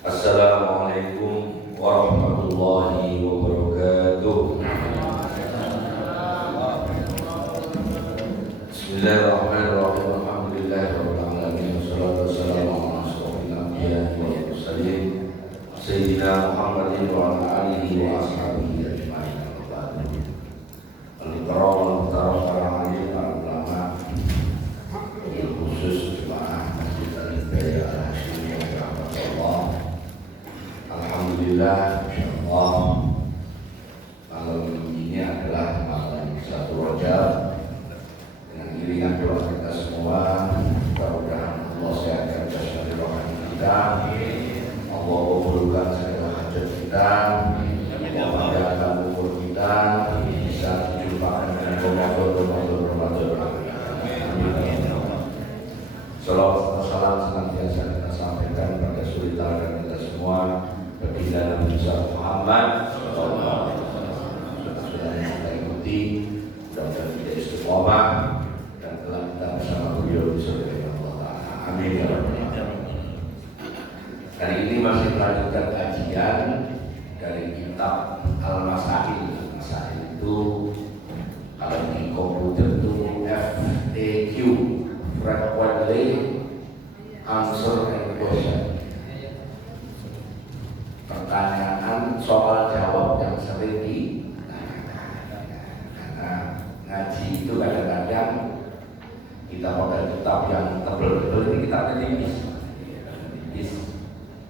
Assalamualaikum warahmatullahi wabarakatuh. Bismillahirrahmanirrahim. Alhamdulillahirabbil alamin. Wassalatu wassalamu ala asyrofil anbiya'i wal mursalin sayyidina Muhammadin wa ala alihi wa ashabihi ajma'in. Al-Iqrar wal-Muhtaram para alim, para ulama, khusus jemaah Masjid Al-Hidayah Al-Hashimiyah rahmatullah. Alhamdulillah, insyaallah malam ini adalah malam 1 Rajab. Dengan iringan doa kita semua, mudah-mudahan Allah sehatkan jasmani rohani kita, Allah kabulkan segala hajat kita, Allah panjangkan umur kita, bisa dijumpakan dengan Ramadan. Amin. Salawat dan salam senantiasa kita sampaikan pada suri tauladan kita semua, baginda Nabi Muhammad sallallahu alaihi wasallam. Sudah kita ikuti, mudah-mudahan kita istiqomah dan telah kita bersama beliau di surga Allah Ta'ala. Amin ya rabbal alamin. Hari ini masih melanjutkan kajian dari kitab Al-Masail. Masail itu kalau di komputer itu FAQ, frequently answer and question. Pertanyaan soal jawab yang sering ditanyakan. Karena ngaji itu kadang-kadang kita pakai kitab yang tebel-tebel, ini kitabnya tipis.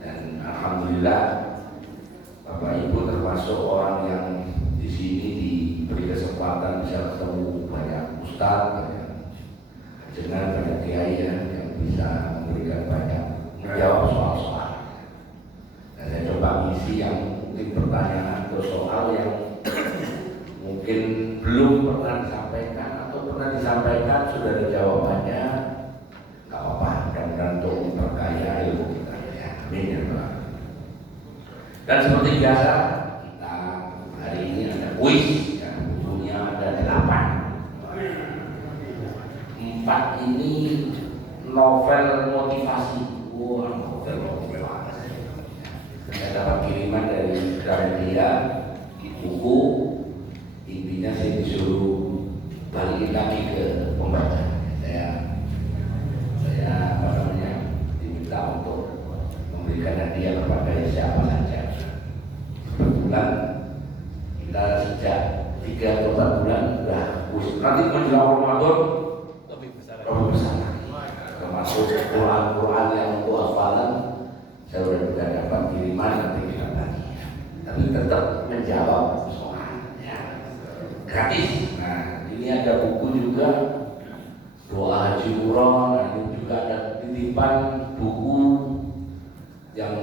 Dan alhamdulillah Bapak Ibu termasuk orang yang di sini diberi kesempatan bisa ketemu banyak ustaz, banyak kiai yang bisa memberikan banyak menjawab soal-soal. Dan saya coba ngisi yang mungkin pertanyaan atau soal yang mungkin belum pernah disampaikan atau pernah disampaikan sudah ada jawabannya. Gak apa-apa, mudah-mudahan untuk memperkaya ilmu kita ya. Amin ya Pak. Dan seperti biasa kita hari ini ada kuis ya, bukunya ada 8. 4 ini novel motivasi. Wah, novel motivasi. Saya dapat kiriman dari Gramedia buku, intinya saya disuruh balikin lagi ke pembaca. Saya diminta untuk memberikan hadiah kepada siapa saja. Kebetulan kita sejak 3 atau 4 bulan sudah nanti menjelang Ramadan lebih besar termasuk Quran yang untuk hafalan. Saya sudah dapat kiriman, nanti kita bagi, tapi tetap menjawab soalnya gratis. Nah ini ada buku juga doa haji umroh. Nah ini juga ada titipan buku yang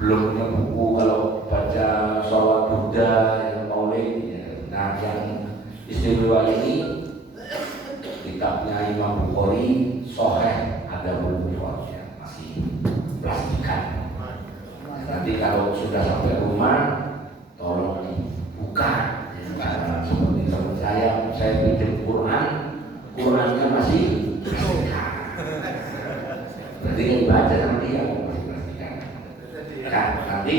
belum punya buku kalau baca sholawat Buddha yang maulid ya. Nah yang istimewa ini kitabnya Imam Bukhari Sahih, ada buku yang masih plastikan. Nah, nanti kalau sudah sampai rumah tolong dibuka ya, seperti teman saya pinjam Qurannya masih plastikan. Berarti yang baca nanti yang masih plastikan. Nah, nanti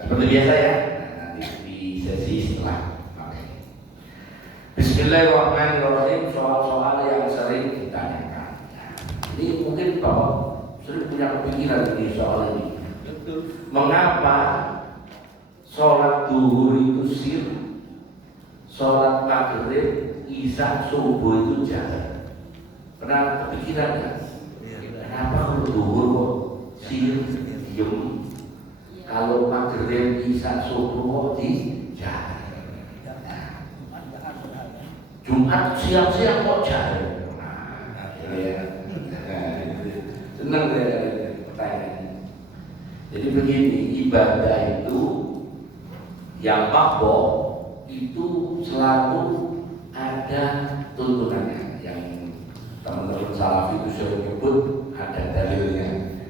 seperti biasa ya, nanti di sesi setelah. Bismillahirrahmanirrahim. Soal-soal yang sering ditanyakan. Ini mungkin Bapak sering punya kepikiran di soal ini. Mengapa sholat duhur itu sir, sholat maghrib, isya, subuh itu jalan? Pernah kepikiran kan? Kenapa kalau duhur kok sir, diem, kalau maghrib, isya, subuh kok di jalan? Jumat siang-siang kok jalan? Senang ya pertanyaan. Jadi begini, ibadah itu yang makbul itu selalu ada tuntunannya. Yang teman-teman salaf itu sering nyebut ada dalilnya.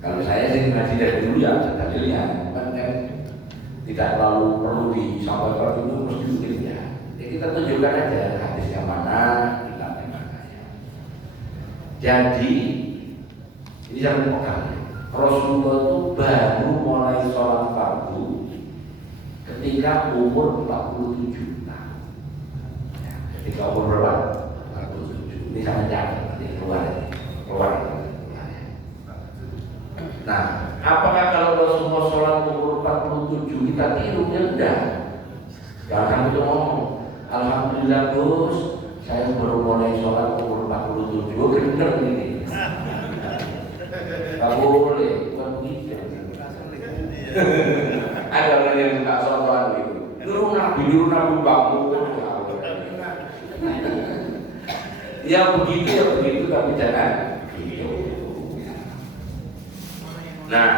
Kalau saya sih ngaji dari dulu ya ada dalilnya, kan tidak terlalu perlu disampaikan itu mesti dalilnya. Jadi kita tunjukkan aja hadis yang mana, kitabnya mana ya. Jadi ini jangan dipegang. Rasulullah itu baru mulai sholat fardu ketika umur 47 tahun. Ya, ketika umur berapa? 47. Ini sama jangan nanti keluar. Nah, apakah kalau Rasulullah sholat umur 47 kita tiru? Ya enggak. Jangan itu ngomong, alhamdulillah Gus, saya baru mulai sholat umur 47. Bener ini. Gak boleh, bukan begitu. Ada orang yang suka sholat gitu. Dulu nabi bangun. Ya begitu, tapi jangan gitu. Nah,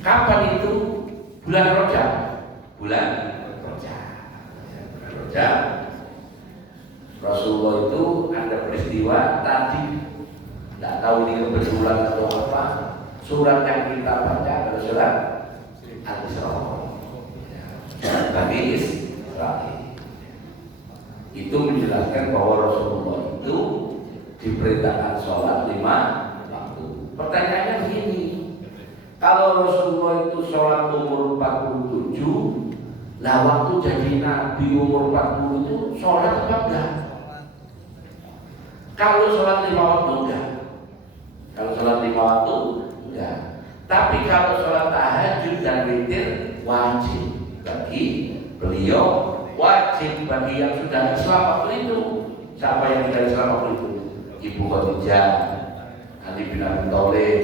kapan itu? Bulan Rajab. Rasulullah itu ada peristiwa tadi, tidak tahu ini kebetulan atau apa. Surat yang kita baca adalah surat Al-Isra. Bani Israil. Itu menjelaskan bahwa Rasulullah itu diperintahkan sholat 5 waktu. Pertanyaannya begini, kalau Rasulullah itu sholat umur 47, lah waktu jadi Nabi umur 40 itu sholat apa enggak? Kalau sholat 5 waktu enggak. Kalau sholat 5 waktu enggak. Tapi kalau sholat tahajud dan witir wajib bagi beliau, wajib bagi yang sudah Islam waktu itu. Siapa yang tidak Islam waktu itu? Ibu Khadijah, Ali bin Abi Thalib,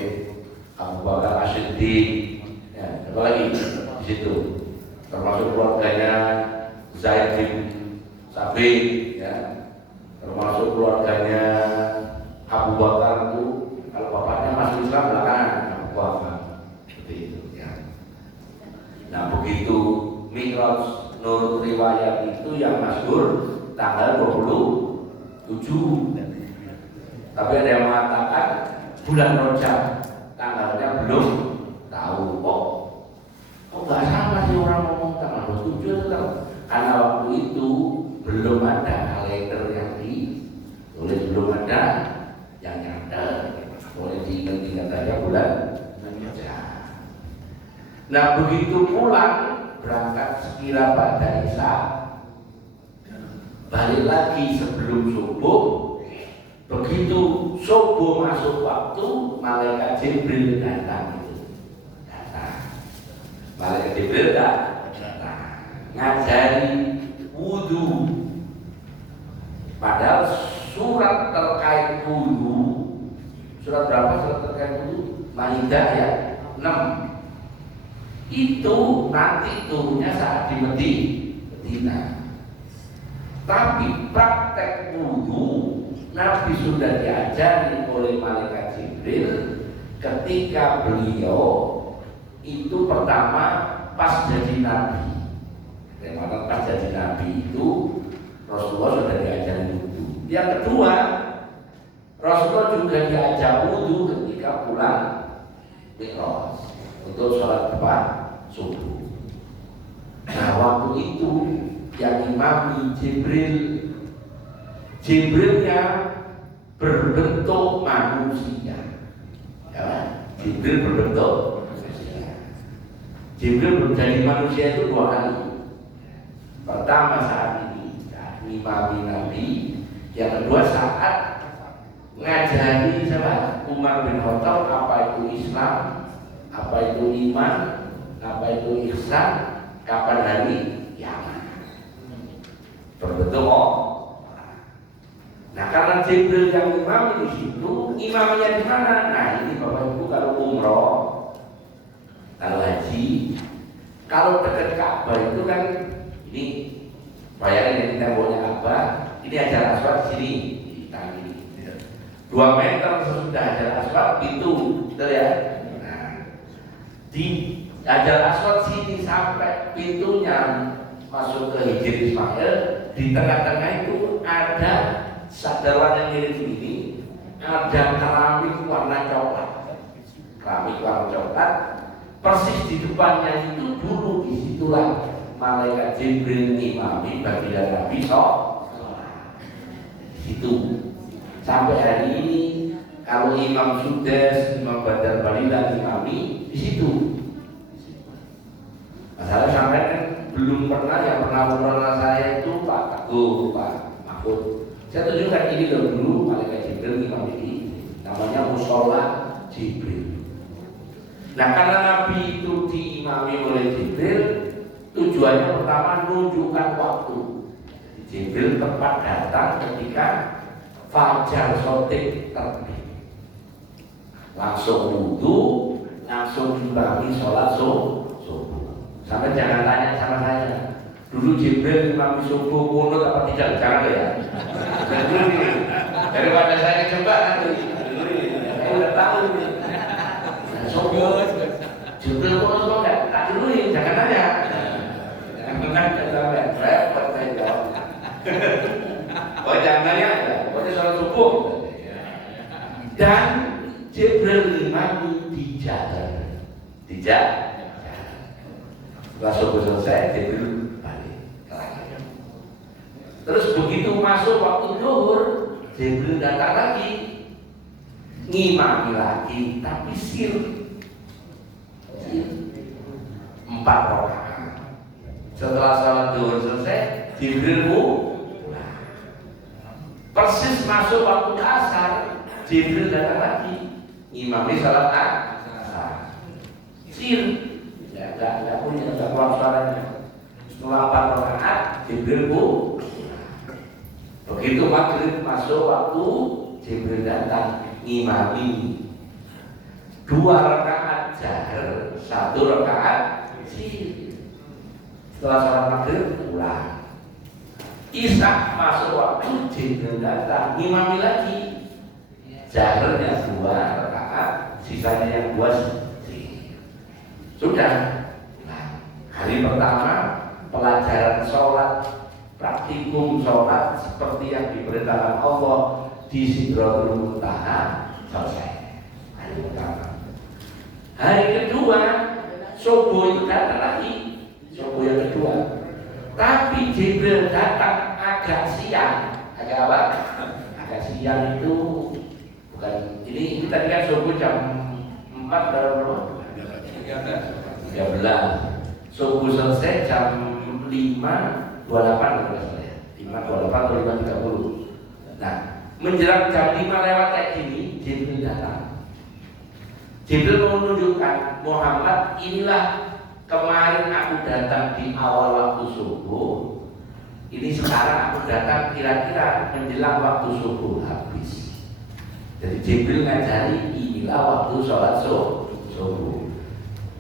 Abu Bakar As-Siddiq, ya, apa lagi di situ? Termasuk keluarganya Zaid bin Sabit, ya, termasuk keluarganya Abu Bakar itu, kalau bapaknya masuk Islam belakangan Abu Bakar, seperti itu. Ya. Nah begitu Mi'raj menurut riwayat itu yang masyhur tanggal 27. Tapi ada yang mengatakan bulan Rajab, tanggalnya belum tahu kok. Kok nggak sama sih orang ngomong tanggal 27 itu? Karena waktu itu belum ada kalender yang ditulis, belum ada yang nyata. Boleh diingat-ingat saja bulan Rajab. Nah begitu pulang berangkat sekira pada Isya, balik lagi sebelum subuh. Begitu subuh masuk waktu, malaikat Jibril datang itu. Malaikat Jibril datang ngajari wudu. Padahal surat terkait wudu, surat berapa surat terkait wudu? Maidah ya, 6. Itu nanti turunnya saat di Medina. Tapi praktek wudu Nabi sudah diajari oleh malaikat Jibril ketika beliau itu pertama pas jadi Nabi. Karena pas jadi Nabi itu Rasulullah sudah diajari wudu. Yang kedua, Rasulullah juga diajar wudu ketika pulang Mi'raj untuk sholat subuh. Nah waktu itu yang imami Jibrilnya berbentuk manusia, ya, Jibril berbentuk manusia. Jibril menjadi manusia itu 2 kali. Pertama saat ini imami Nabi, yang kedua saat ngajari siapa? Umar bin Khattab apa itu Islam, apa itu iman, apa itu ihsan, kapan hari kiamat. Berbentuk Nah karena Jibril yang imam di situ, imamnya di mana? Nah ini Bapak Ibu kalau umroh, kalau haji, kalau dekat Ka'bah itu kan ini bayangin ini temboknya Ka'bah, ini Hajar Aswad sini, di tangan ini. 2 meter sesudah Hajar Aswad pintu, betul ya? Nah, di Hajar Aswad sini sampai pintunya masuk ke Hijr Ismail, di tengah-tengah itu ada sadarwan yang mirip ini, ada keramik warna coklat. Keramik warna coklat, persis di depannya itu dulu disitulah malaikat Jibril imami baginda Nabi sholat. Itu sampai hari ini Kalau Imam Sudes, Imam Badar Balila, imami di situ. Masalah sampai kan belum pernah, yang pernah saya itu Pak Teguh, Pak Mahfud. Saya tunjukkan ini dulu Malaikat Jibril Imam ini, namanya Musola Jibril. Nah karena Nabi itu diimami oleh Jibril, tujuannya pertama menunjukkan waktu. Jibril tepat datang ketika fajar sotik terbit. Langsung wudhu, langsung dibangun sholat subuh. Sampai jangan tanya sama saya, dulu Jibril imami subuh kunut apa tidak, jangan ya. Daripada saya coba nanti, saya udah tahu ini. Subuh, Jibril kunut kok nggak tak duluin, jangan nanya. Jangan nanya sampai repot saya jawab. Oh jangan nanya, pokoknya sholat subuh. Dan Jibril imami di jalan, setelah subuh selesai, Jibril balik ke langit. Terus begitu masuk waktu zuhur, Jibril datang lagi, ngimami lagi, tapi sir 4 rakaat. Setelah salat zuhur selesai, Jibril pulang. Persis masuk waktu asar, Jibril datang lagi, ngimami salat asar. Sir. Enggak punya, enggak keluar suaranya. Setelah 4 rakaat, Jibril begitu maghrib masuk waktu, Jibril datang ngimami 2 rakaat jahar, 1 rakaat sir. Setelah sholat maghrib pulang. Isya masuk waktu, Jibril datang ngimami lagi, jaharnya 2 rakaat, sisanya yang 2 sir. Sudah. Hari pertama pelajaran sholat, praktikum sholat seperti yang diperintahkan Allah di Sidratul Muntaha selesai. Hari pertama. Hari kedua subuh itu datang lagi, subuh yang kedua. Tapi Jibril datang agak siang. Agak apa? Agak siang itu bukan ini tadi kan subuh jam 4 berapa? 13. Subuh selesai jam 5.28 kalau saya. 5.28 atau 5.30. Nah, menjelang jam 5 lewat kayak gini, Jibril datang. Jibril menunjukkan, Muhammad, inilah kemarin aku datang di awal waktu subuh. Ini sekarang aku datang kira-kira menjelang waktu subuh habis. Jadi Jibril ngajari inilah waktu sholat subuh.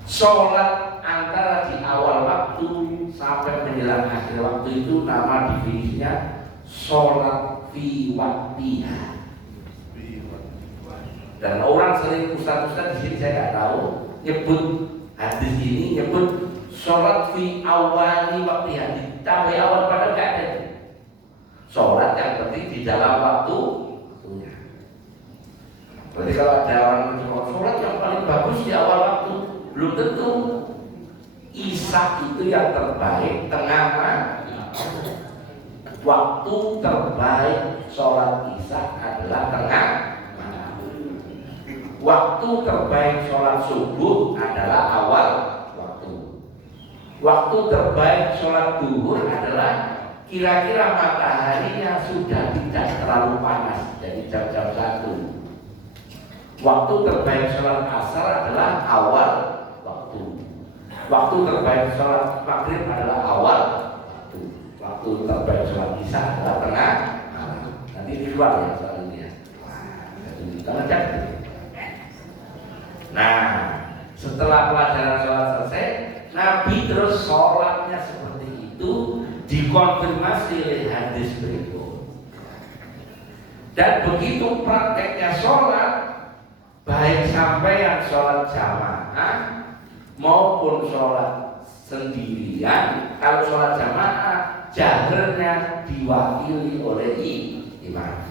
Sholat antara di awal waktu sampai menjelang akhir waktu itu nama definisinya sholat fi waktiha. Dan orang sering ustaz-ustaz di sini saya nggak tahu nyebut hadis ini nyebut sholat fi awali waktiha, ditambah awal padahal nggak ada. Sholat yang penting di dalam waktunya. Berarti kalau ada orang mencoba sholat yang paling bagus di awal waktu, belum tentu. Isya itu yang terbaik tengah waktu terbaik sholat isya adalah tengah. Waktu terbaik sholat subuh adalah awal waktu. Waktu terbaik sholat duhur adalah kira-kira mataharinya sudah tidak terlalu panas, jadi jam-jam 1. Waktu terbaik sholat asar adalah awal waktu. Waktu terbaik sholat maghrib adalah awal waktu. Waktu terbaik sholat isya adalah tengah. Nanti di luar ya soal ini ya. Kita cek. Nah, setelah pelajaran sholat selesai, Nabi terus sholatnya seperti itu dikonfirmasi oleh hadis berikut. Dan begitu prakteknya sholat, baik sampai yang sholat jamaah maupun sholat sendirian, kalau sholat jamaah jaharnya diwakili oleh imam.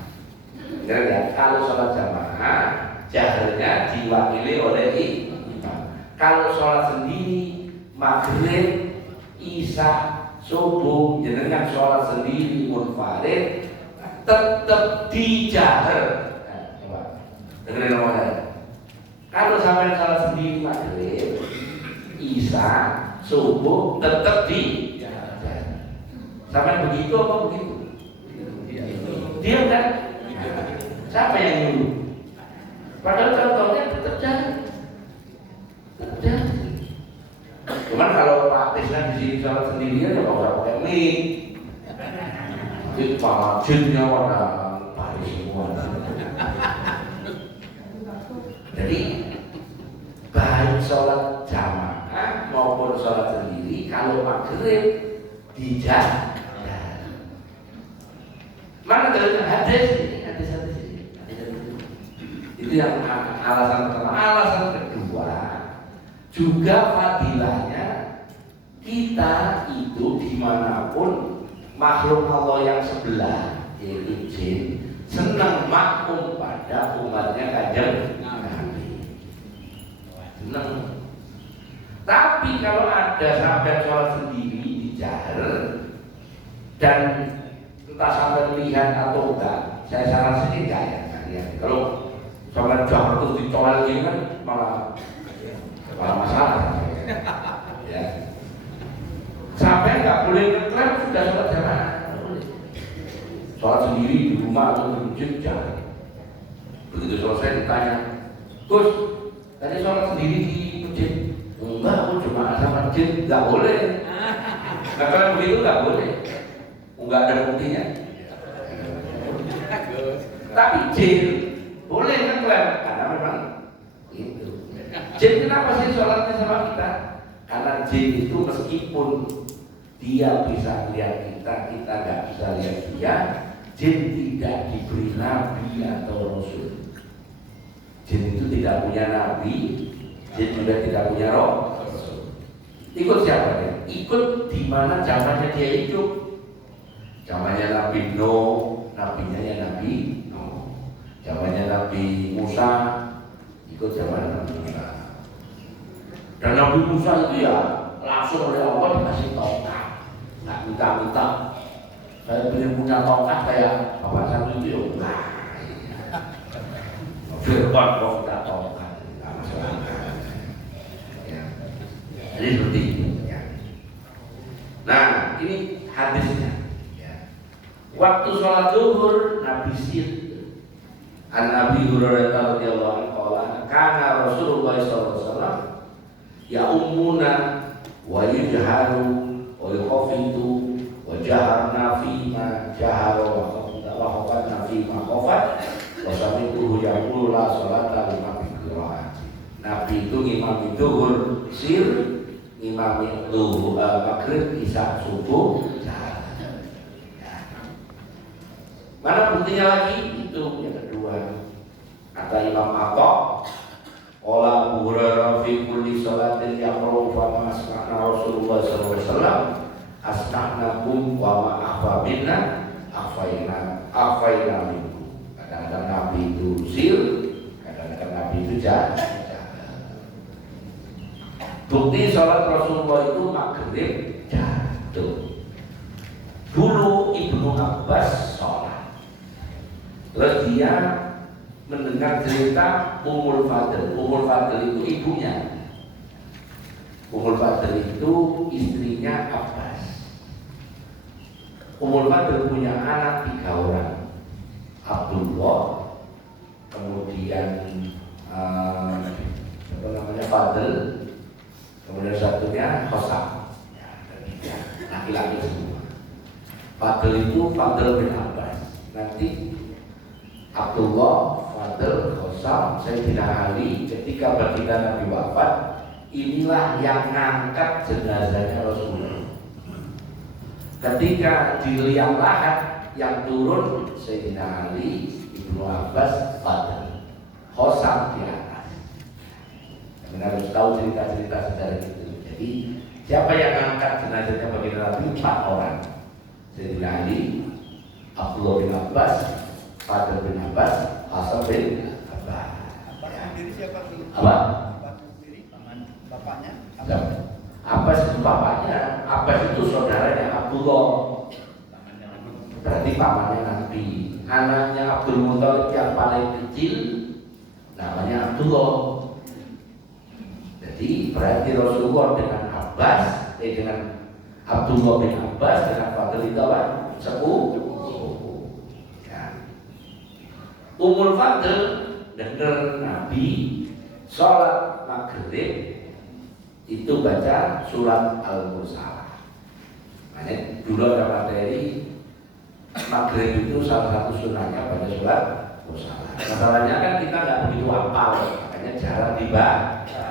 Ya, kalau sholat jamaah jaharnya diwakili oleh imam. Kalau sholat sendiri maghrib, isya, subuh, jenengan sholat sendiri munfarid tetap dijahar. Dengerin omongan saya. Kalau sampai salat sendiri maghrib, isya, subuh tetap di jalan. Sampai begitu apa begitu? Diam kan? Siapa yang nyuruh? Padahal contohnya tetap jalan. Tetap jalan. Cuman kalau Pak Tisna di sini salat sendirian ya nggak usah pakai mic. Itu jinnya warna Paris semua. Jadi baik sholat jamaah maupun sholat sendiri kalau maghrib di jalan. Mana dalilnya? Hadis ini. Itu yang alasan pertama. Alasan kedua juga fadilahnya kita itu dimanapun makhluk Allah yang sebelah yaitu jin senang makmum pada umatnya Kanjeng Nabi. Senang. Tapi kalau ada sampai sholat sendiri di jalan dan entah sampai lihat atau enggak, saya saran sedikit enggak ya. Kalau sampai jam terus dicolek gini kan malah masalah. Ya. Sampai enggak boleh ngeklaim sudah sholat jamaah. Sholat sendiri di rumah atau di masjid jangan. Begitu selesai ditanya, Gus, tadi sholat sendiri di masjid? Enggak, aku cuma sama masjid, enggak boleh. Nah kalau begitu enggak boleh. Enggak ada buktinya. Tapi jin boleh ngeklaim karena memang itu. Jin kenapa sih sholatnya sama kita? Karena jin itu meskipun dia bisa lihat kita, kita nggak bisa lihat dia. Jin tidak diberi nabi atau rasul. Jin itu tidak punya nabi, jin juga tidak punya rasul. Ikut siapa dia? Ikut di mana zamannya dia hidup. Zamannya Nabi Nuh, nabinya ya Nabi Nuh. Zamannya Nabi Musa, ikut zaman Nabi Musa. Dan Nabi Musa itu ya langsung oleh Allah dikasih tongkat, nggak minta-minta. Saya ingin punya tongkat kayak Bapak Sanu itu ya enggak. Firman kok minta tongkat, nggak masalah. Ya. Jadi seperti itu. Ya. Nah ini hadisnya. Waktu sholat zuhur Nabi Sir An Abi Hurairah radhiyallahu anhu kana Rasulullah sallallahu alaihi wasallam ya ummuna wa yujharu wa yukhafitu wa jaharna fi ma jahara wa khafat fi ma khafat wa sami'tuhu yaqulu la sholata liman fi qira'ati. Nabi itu ngimami zuhur sir, ngimami zuhur maghrib, isya, subuh. Mana buktinya lagi? Itu yang kedua. Kata Imam Atta, qala Abu Hurairah fi kulli salatin yaqra'u fa ma asma'na Rasulullah sallallahu alaihi wasallam asma'nakum wa ma akhfa minna akhfaina minkum. Kadang-kadang Nabi itu sir, kadang-kadang Nabi itu jaga. Bukti salat Rasulullah itu maghrib jatuh. Dulu Ibnu Abbas sholat. Terus dia mendengar cerita Ummul Fadl. Ummul Fadl itu ibunya. Ummul Fadl itu istrinya Abbas. Ummul Fadl punya anak 3 orang. Abdullah, kemudian apa namanya Fadl, kemudian satunya Khosam. Ya, laki-laki semua. Fadl itu Fadl bin Abbas. Nanti Abdullah, Fadl, Khosam, Sayyidina Ali ketika baginda Nabi wafat, inilah yang ngangkat jenazahnya Rasulullah. Ketika di liang lahat yang turun Sayyidina Ali, Ibnu Abbas, Fadl, Khosam di atas. Kita harus tahu cerita-cerita sejarah itu. Jadi siapa yang ngangkat jenazahnya baginda Nabi? 4 orang. Sayyidina Ali, Abdullah bin Abbas, Fadl bin Abbas, Hasan bin Abbas. Abbas sendiri siapa dulu? Apa? Abbas sendiri, bapaknya? Abbas itu bapaknya. Abbas itu saudaranya Abdullah. Berarti pamannya Nabi. Anaknya Abdul Muthalib yang paling kecil namanya Abdullah. Jadi berarti Rasulullah dengan dengan Abdullah bin Abbas dengan Fadl itu apa? Sepupu. Ya. Ummul Fadl dengar Nabi sholat maghrib itu baca surat Al-Mursalah. Makanya dulu ada materi maghrib itu salah satu sunnahnya baca surat Al-Mursalah. Masalahnya kan kita nggak begitu hafal, makanya jarang dibaca.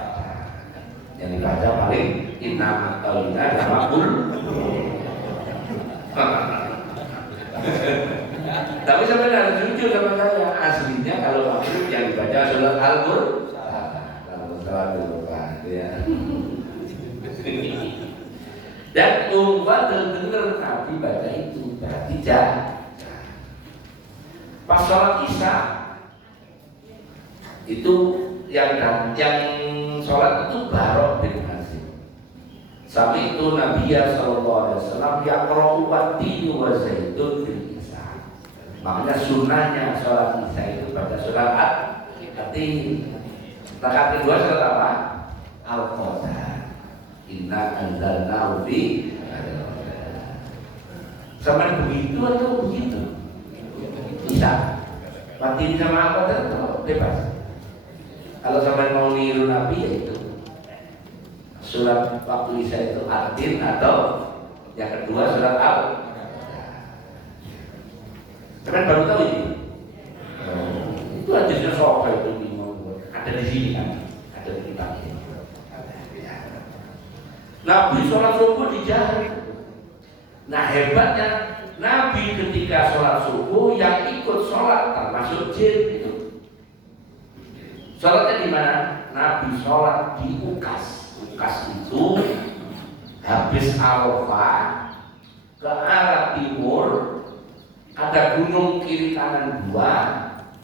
Yang dibaca paling inna atauina sama kul. Tapi sebenarnya harus jujur sama saya, aslinya kalau maghrib yang dibaca surat Al-Mursalah. Al-Mursalah dulu kan, ya. Dan umat dengar Nabi baca itu berarti pas sholat Isya itu yang sholat itu Barok bin Hazim. Sampai itu Nabi Sallallahu Alaihi Wasallam yang merawati wa zaitun fil Isya. Makanya sunnahnya sholat Isya itu baca surat At-Tin. Rakaat kedua surat apa? Al-Qadar. Inna anzalnahu fi sama begitu atau begitu? Bisa. Mati sama apa atau bebas? Kalau sampai mau niru Nabi ya itu surat waktu Isya itu At-Tin atau yang kedua surat Al. Kalian baru tahu ini? Itu hadisnya sofa itu ada di sini kan? Ada di kitabnya. Nabi sholat subuh di jalan. Nah hebatnya Nabi ketika sholat subuh yang ikut sholat termasuk jin itu. Sholatnya di mana? Nabi sholat di Ukas. Ukas itu habis Arafah ke arah timur ada gunung kiri kanan dua,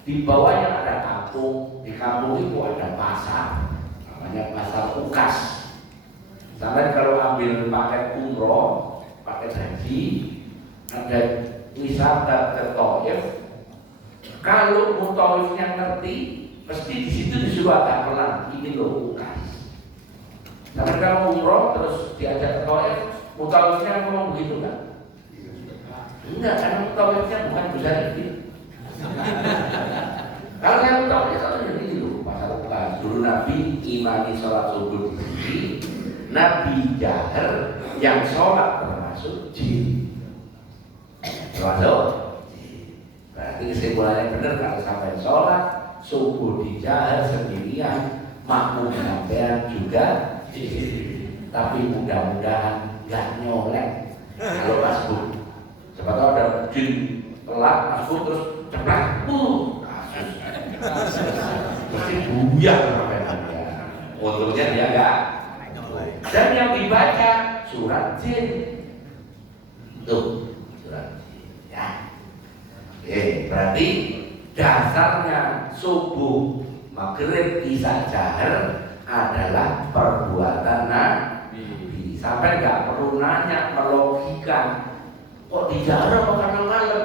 di bawahnya ada kampung. Di kampung itu ada pasar, namanya pasar Ukas. Sampai kalau ambil paket umroh, paket haji, ada wisata ke Taif. Kalau mutaifnya ngerti, mesti di situ disuruh agak pelan. Ini loh Ukas. Sampai kalau umroh terus diajak ke Taif, mutaifnya ngomong begitu kan? Enggak, karena mutaifnya bukan besar ini. Kalau saya mutaifnya satu ini loh, pasar Ukas. Dulu Nabi imani sholat subuh di sini. Nabi jahar yang sholat termasuk jin. Termasuk jin. Berarti kesimpulannya benar kalau sampai sholat subuh di jahar sendirian, makmum sampean juga jin. Tapi mudah-mudahan gak nyolek kalau masbuk. Siapa tahu ada jin telat masbuk terus cepat, kasus. Pasti buyar sampean. Untungnya dia enggak. Dan yang dibaca surat jin. Tuh, surat jin. Ya. Oke, berarti dasarnya subuh, maghrib, isya, jahar adalah perbuatan Nabi. Sampai nggak perlu nanya, melogikan. Kok di jahar apa karena malam?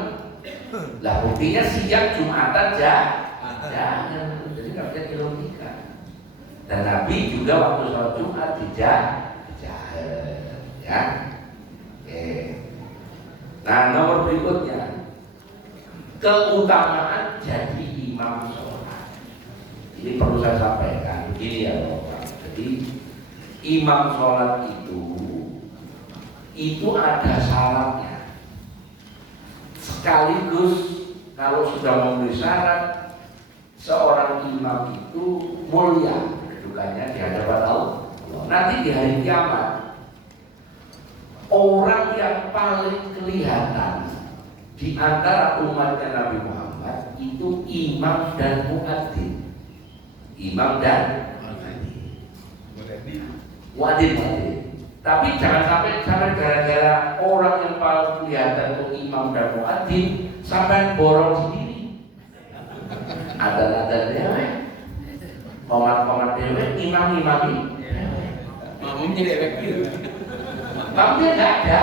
Lah buktinya siang Jumatan jangan. Jadi nggak bisa dilogika. Dan Nabi juga waktu sholat Jumat dijahar, ya. Oke. Nah nomor berikutnya keutamaan jadi imam sholat. Ini perlu saya sampaikan begini ya Bapak. Jadi imam sholat itu ada syaratnya. Sekaligus kalau sudah memenuhi syarat, seorang imam itu mulia. Di hadapan Allah. Nanti di hari kiamat orang yang paling kelihatan di antara umatnya Nabi Muhammad itu imam dan muadzin. Imam dan muadzin. Tapi jangan sampai gara-gara orang yang paling kelihatan itu imam dan muadzin sampai borong sendiri. Ada dewe, komat dewe, imam-imami. Makmumnya dewek gitu. Makmumnya nggak ada.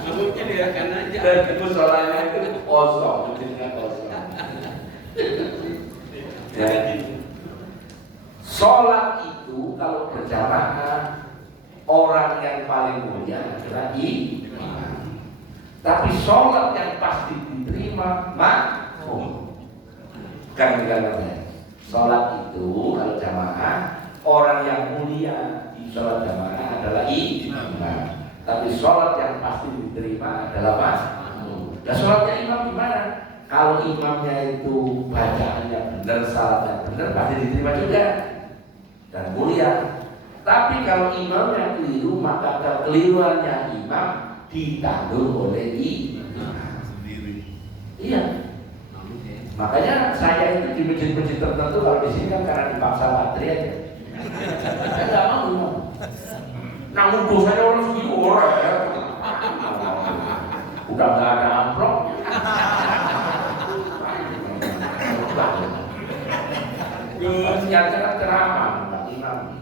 Makmumnya diarahkan aja. Dan musolanya itu kosong, masjidnya kosong. Ya. Sholat itu kalau berjamaah orang yang paling mulia adalah imam. Tapi sholat yang pasti diterima makmum. Kan sholat itu kalau jamaah orang yang mulia di sholat jamaah adalah imam. Tapi sholat yang pasti diterima adalah makmum. Dan sholatnya imam gimana? Kalau imamnya itu bacaannya benar, salatnya benar, pasti diterima juga dan mulia. Tapi kalau imamnya keliru, maka kekeliruannya imam ditanggung oleh imam sendiri. Iya. Makanya saya itu di masjid-masjid tertentu kalau di sini kan karena dipaksa patri aja. Saya nggak mau imam. Namun dosanya orang segitu orang ya. Udah nggak ada amplop. Siapa ceramah imam.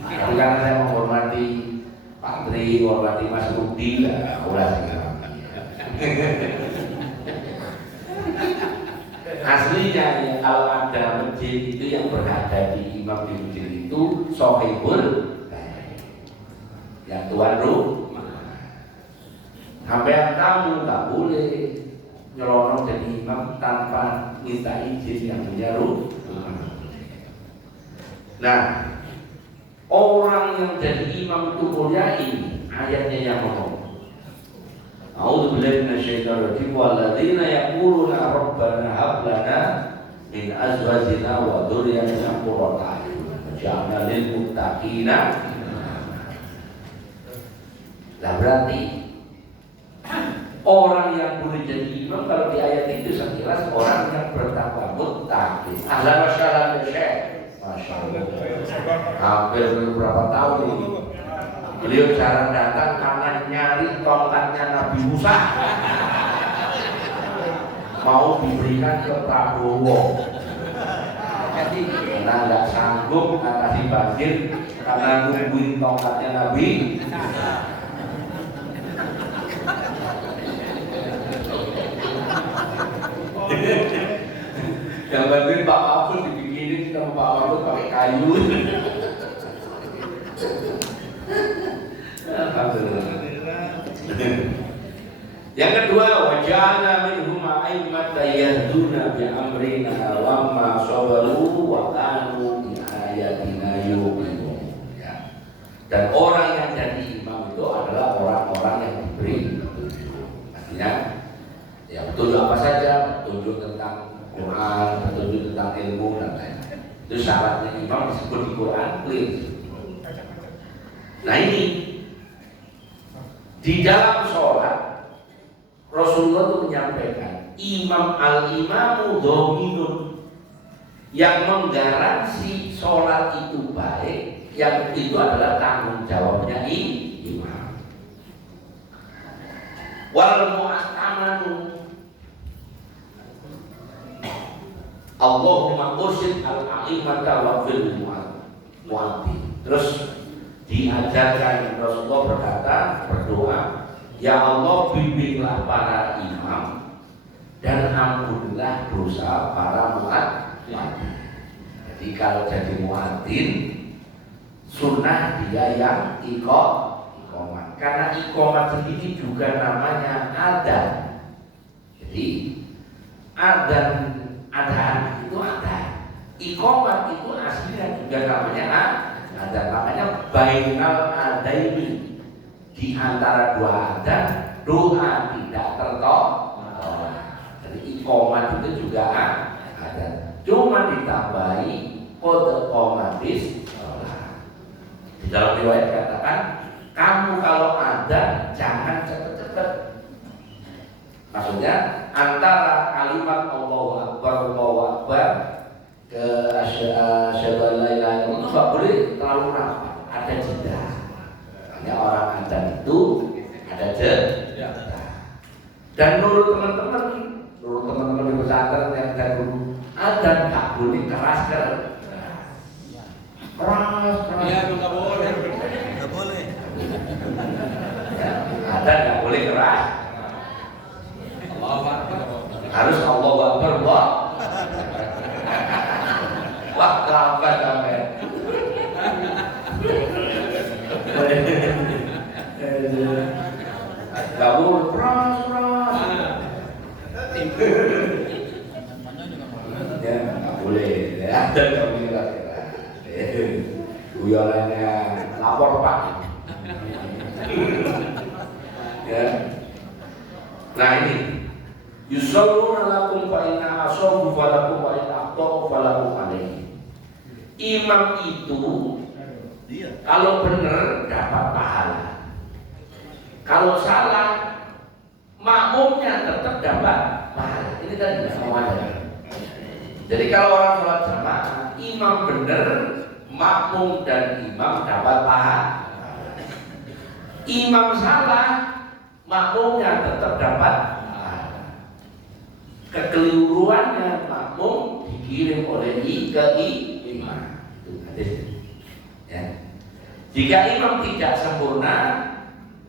Tapi karena saya menghormati Patri, menghormati Mas Rudi, ya ulah sekarang. Aslinya ya, kalau ada masjid itu yang berada di imam di masjid itu sohibul, yang tuan rumah. Sampai kamu tak boleh nyelonong jadi imam tanpa minta izin yang punya rumah. Nah, orang yang jadi imam itu mulia ini ayatnya yang ngomong. A'udzubillahi minasyaitonir rajim walladzina yaquluna rabbana hab lana min azwajina wa dzurriyyatina qurrata a'yun waj'alna lil muttaqina. Lah berarti orang yang boleh jadi imam kalau di ayat itu sekilas orang yang bertakwa muttaqin. Ahlan wa sahlan Syekh. Masya Allah. Hampir beberapa tahun ini beliau jarang datang karena nyari tongkatnya Nabi Musa mau diberikan ke Prabowo. Karena nggak sanggup atasi banjir karena nungguin tongkatnya Nabi. Yang bantuin Pak Mahfud dibikinin sama Pak Mahfud pakai kayu. Yang kedua, waja'alna minhum a'immatan yahduna bi amrina lamma sabaru wa kanu bi ayatina yuqinun. Ya. Dan orang yang jadi imam itu adalah orang-orang yang diberi petunjuk. Artinya, ya petunjuk apa saja, petunjuk tentang Quran, petunjuk tentang ilmu dan lain-lain. Itu syaratnya imam disebut di Quran clear. Nah ini di dalam sholat Rasulullah itu menyampaikan imam al-imamu dominun, yang menggaransi sholat itu baik, yang itu adalah tanggung jawabnya imam. Wal mu'tamanu Allahumma ursid al-a'imata wa fil mu'ati. Terus diajarkan Rasulullah berkata, berdoa, ya Allah bimbinglah para imam dan ampunilah dosa para muadzin. Jadi kalau jadi muadzin sunnah dia yang iqamah. Karena iqamah sendiri juga namanya adzan. Jadi adzan itu adzan. Iqamah itu aslinya juga namanya adzan. Namanya bainal adaini, di antara dua adzan doa tidak tertolak. Jadi iqamah itu juga adzan, cuma ditambahi kode qomatis. Di dalam riwayat katakan, kamu kalau adzan jangan cepet-cepet. Maksudnya antara kalimat Allahu Akbar ke asyhadu an la ilaha illallah itu nggak boleh terlalu rapat, ada jeda. Hanya orang adzan itu ada jeda. Dan menurut teman-teman di pesantren yang saya dulu, adzan nggak boleh keras. Iya, nggak boleh. Nggak boleh. Adzan nggak boleh keras. Allahu Akbar. Harus Allahu Akbar. Kamu pros. Ya, nggak boleh. Ya, dan kamu kira guyonannya lapor Pak. Ya. Nah ini yusalluna lakum fa inna asabu falakum wa inna aqta'u falakum alaihi. Imam itu kalau benar dapat pahala. Kalau salah makmumnya tetap dapat pahala. Ini kan semuanya. Jadi kalau orang sholat jamaah, imam benar, makmum dan imam dapat pahala. Imam salah, makmumnya tetap dapat pahala. Kekeliruannya makmum dikirim oleh imam. Ya. Jika imam tidak sempurna,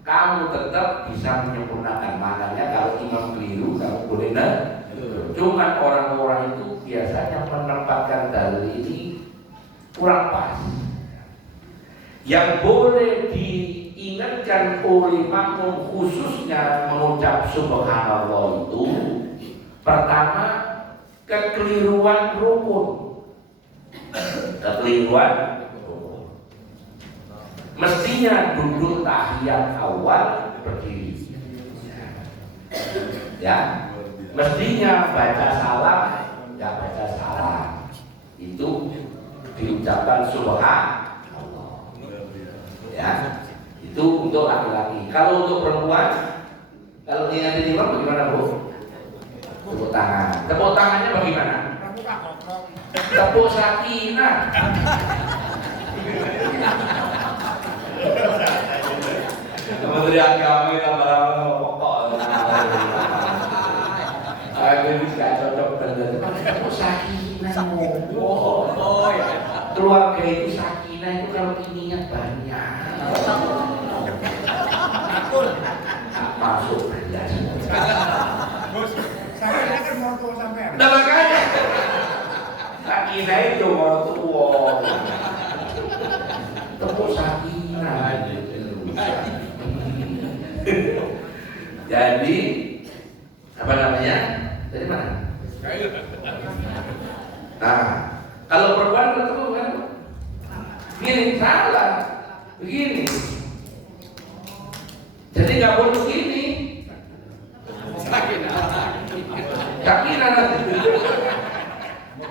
kamu tetap bisa menyempurnakan. Makanya kalau imam keliru, kamu boleh Cuma orang-orang itu biasanya menempatkan dalil ini kurang pas. Yang boleh diingatkan oleh makmum khususnya mengucap subhanallah itu pertama kekeliruan rukun. Mestinya duduk tahiyat awal berdiri. Ya. Mestinya baca salam, nggak baca salam. Itu diucapkan subhanallah. Ya, itu untuk laki-laki. Kalau untuk perempuan, kalau ingatin imam bagaimana Bu? Tepuk tangan. Tepuk tangannya bagaimana? Tepuk sakinah. Kementerian Agama kita barang pokok. Ini gak cocok bener. Tepuk sakinah. Oh ya. Keluarga itu sakinah itu kalau ininya banyak. Masuk aja. Sakinah kan mau tua sampai. Nah makanya sakinah itu mau tua. Tepuk sakinah. Jadi apa namanya? Dari mana? Nah, kalau perempuan ketemu kan, begini salah, begini. Jadi nggak boleh begini. Sakinah nanti.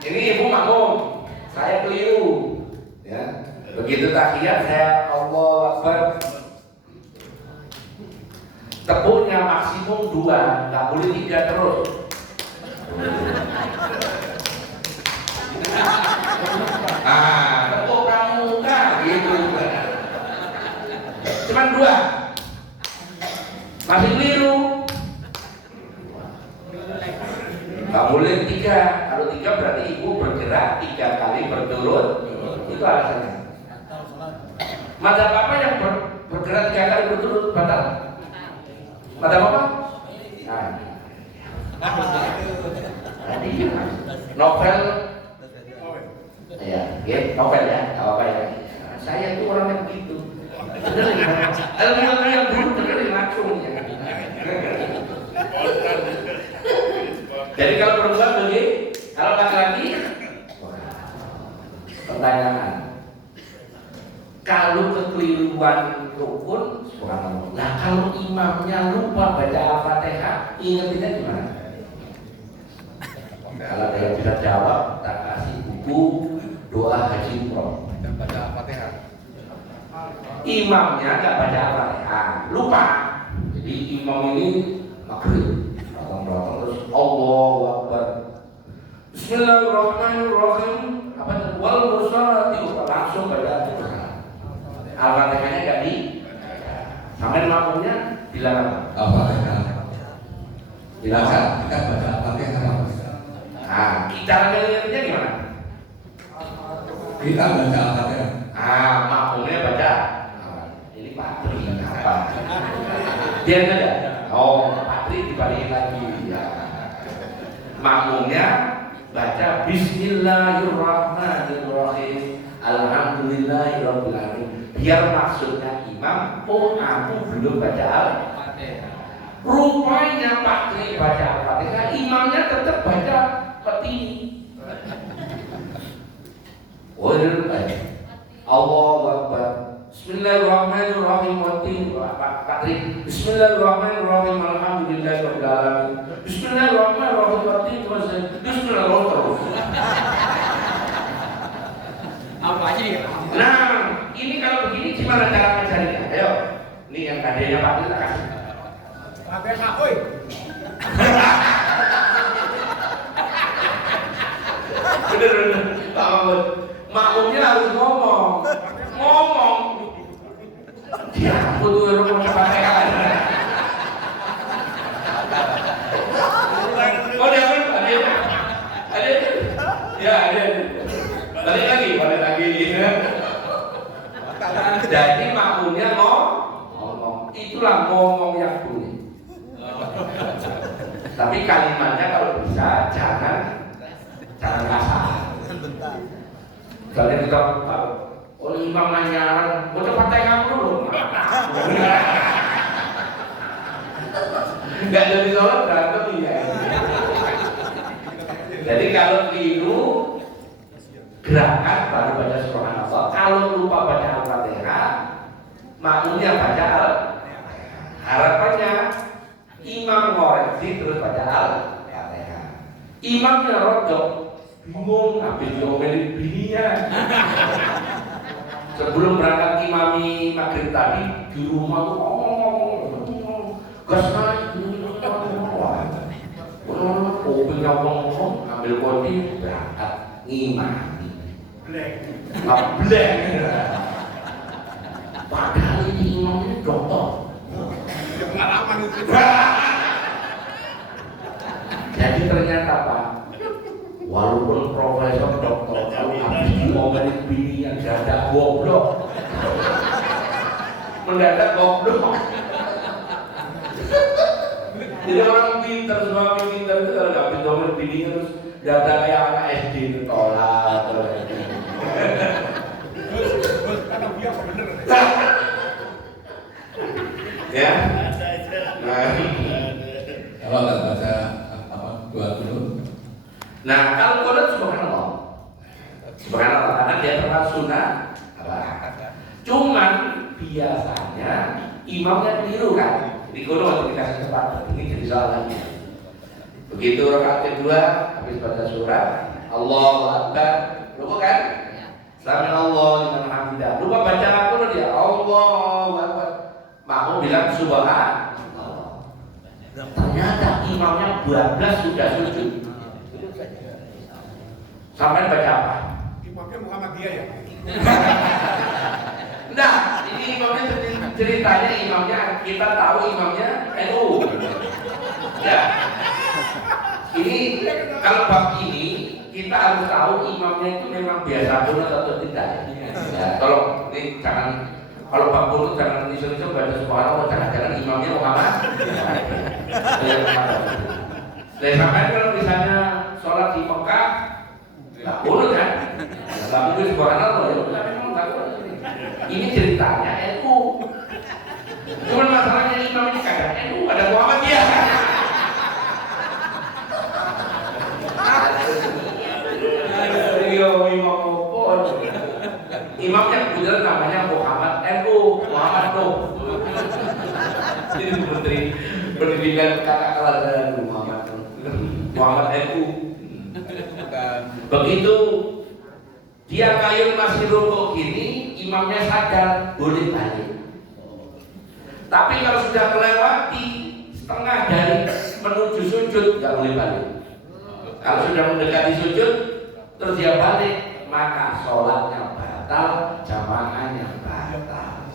Ini ibu makmum, saya keliru. Ya, begitu tahiyat saya Allahu Akbar. Tepuknya maksimum 2, nggak boleh 3 terus. Tepuk pramuka gitu. Cuman 2. Masih keliru. Nggak boleh 3. Kalau 3 berarti ibu bergerak 3 kali berturut. Itu alasannya. Madzhab apa yang bergerak 3 kali berturut batal? Madzhab apa? Novel. Ya, novel ya, apa ya? Saya itu orangnya begitu. Ilmu yang dulu dengerin langsung ya. Jadi kalau perempuan begini, kalau laki-laki, pertanyaan. Kalau kekeliruan rukun, subhanallah. Nah kalau imamnya lupa baca Al-Fatihah, ingetinnya gimana? Kalau ada yang bisa jawab, tak kasih buku doa haji umroh. Baca Al-Fatihah. Imamnya nggak baca Al-Fatihah, lupa. Jadi imam ini maghrib, datang terus Allahu Akbar. Bismillahirrahmanirrahim. Apa itu? Wal mursalati, langsung baca Al-Fatihahnya nggak di. Sampai makmumnya bilang apa? Al-Fatihah. Bilang apa? Kita baca Al-Fatihah. Nah, kita ngelihatnya gimana? Kita baca Al-Fatihah. Makmumnya baca. Ini patri apa? Dia ada. Oh, patri dibalikin lagi. Ya. Makmumnya baca Bismillahirrahmanirrahim. Alhamdulillahirabbil alamin. Biar maksudnya imam, oh aku belum baca Al-Fatihah. Rupanya Pak Tri baca Al-Fatihah, imamnya tetap baca petini. Oh, itu baca. Allahu Akbar. Bismillahirrahmanirrahim. Pak Tri. Bismillahirrahmanirrahim. Alhamdulillahirabbil alamin. Bismillahirrahmanirrahim. Bismillahirrahmanirrahim. Apa aja ya? Nah, ini kalau begini gimana cara ngajarinnya? Ayo, ini yang adanya Pak Tri tak kasih. Fatihah, oi. Bener. Makmumnya harus ngomong. Dia butuh rumah Fatihah. Oh dia kan ada. Ya ada. Balik lagi. Jadi makmumnya ngomong. Itulah ngomong yang boleh. Tapi kalimatnya kalau bisa jangan kasar. Soalnya kita kalau imam nanya, mau cepat tanya dulu. Enggak jadi sholat berantem ya. Jadi kalau keliru gerakan baru baca subhanallah. Kalau lupa baca Al-Fatihah, makmumnya baca Al-Fatihah. Harapannya imam ngoreksi terus baca Al-Fatihah. Imamnya rodok bingung habis diomelin bininya. Sebelum berangkat imami maghrib tadi di rumah tuh ngomong gas naik kopinya ngomong ambil kopi berangkat ngimami ngebleng. Padahal ini imamnya dokter. Pengalaman itu. Jadi ternyata Pak, walaupun profesor dokter kalau habis diomelin bininya mendadak goblok. Jadi orang pintar, suami pintar itu kalau habis diomelin bininya terus dada kayak anak SD ditolak terus. Kata dia bener. Ya. Nah. Kalau nggak baca apa dua dulu. Nah, kalau qunut subhanallah. Subhanallah karena dia termasuk sunnah apa? Cuman biasanya imamnya keliru kan. Jadi qunut waktu dikasih kesempatan ini jadi soal lagi. Begitu rakaat kedua habis baca surat Allahu Akbar, lupa kan? Sami'allahu liman hamidah. Lupa baca qunut dia Allahu Akbar. Makmum bilang subhanallah. Ternyata imamnya 12 sudah sujud. Sampai baca apa? Imamnya Muhammadiyah ya. Nah, ini imamnya ceritanya imamnya kita tahu imamnya NU. Ya. Ini kalau bab ini kita harus tahu imamnya itu memang biasa qunut atau tidak. Ya, kalau ini jangan kalau bab qunut jangan isu-isu baca subhanallah, jangan-jangan imamnya Muhammad. Sampai kalau misalnya sholat di Mekah nggak qunut kan? Nggak mungkin subhanallah ya, memang nggak qunut. Ini ceritanya NU. Cuman masalahnya imam ini kagak NU, ada Muhammadiyah. Imam yang benar namanya Muhammad NU, Muhammad Nuh. Ini menteri pendidikan kakak keluarga Muhammad NU. Begitu dia kayun masih rukuk gini, imamnya sadar boleh balik. Tapi kalau sudah melewati setengah dari menuju sujud nggak boleh balik. Kalau sudah mendekati sujud terus dia balik, maka sholatnya batal, jamaahnya batal.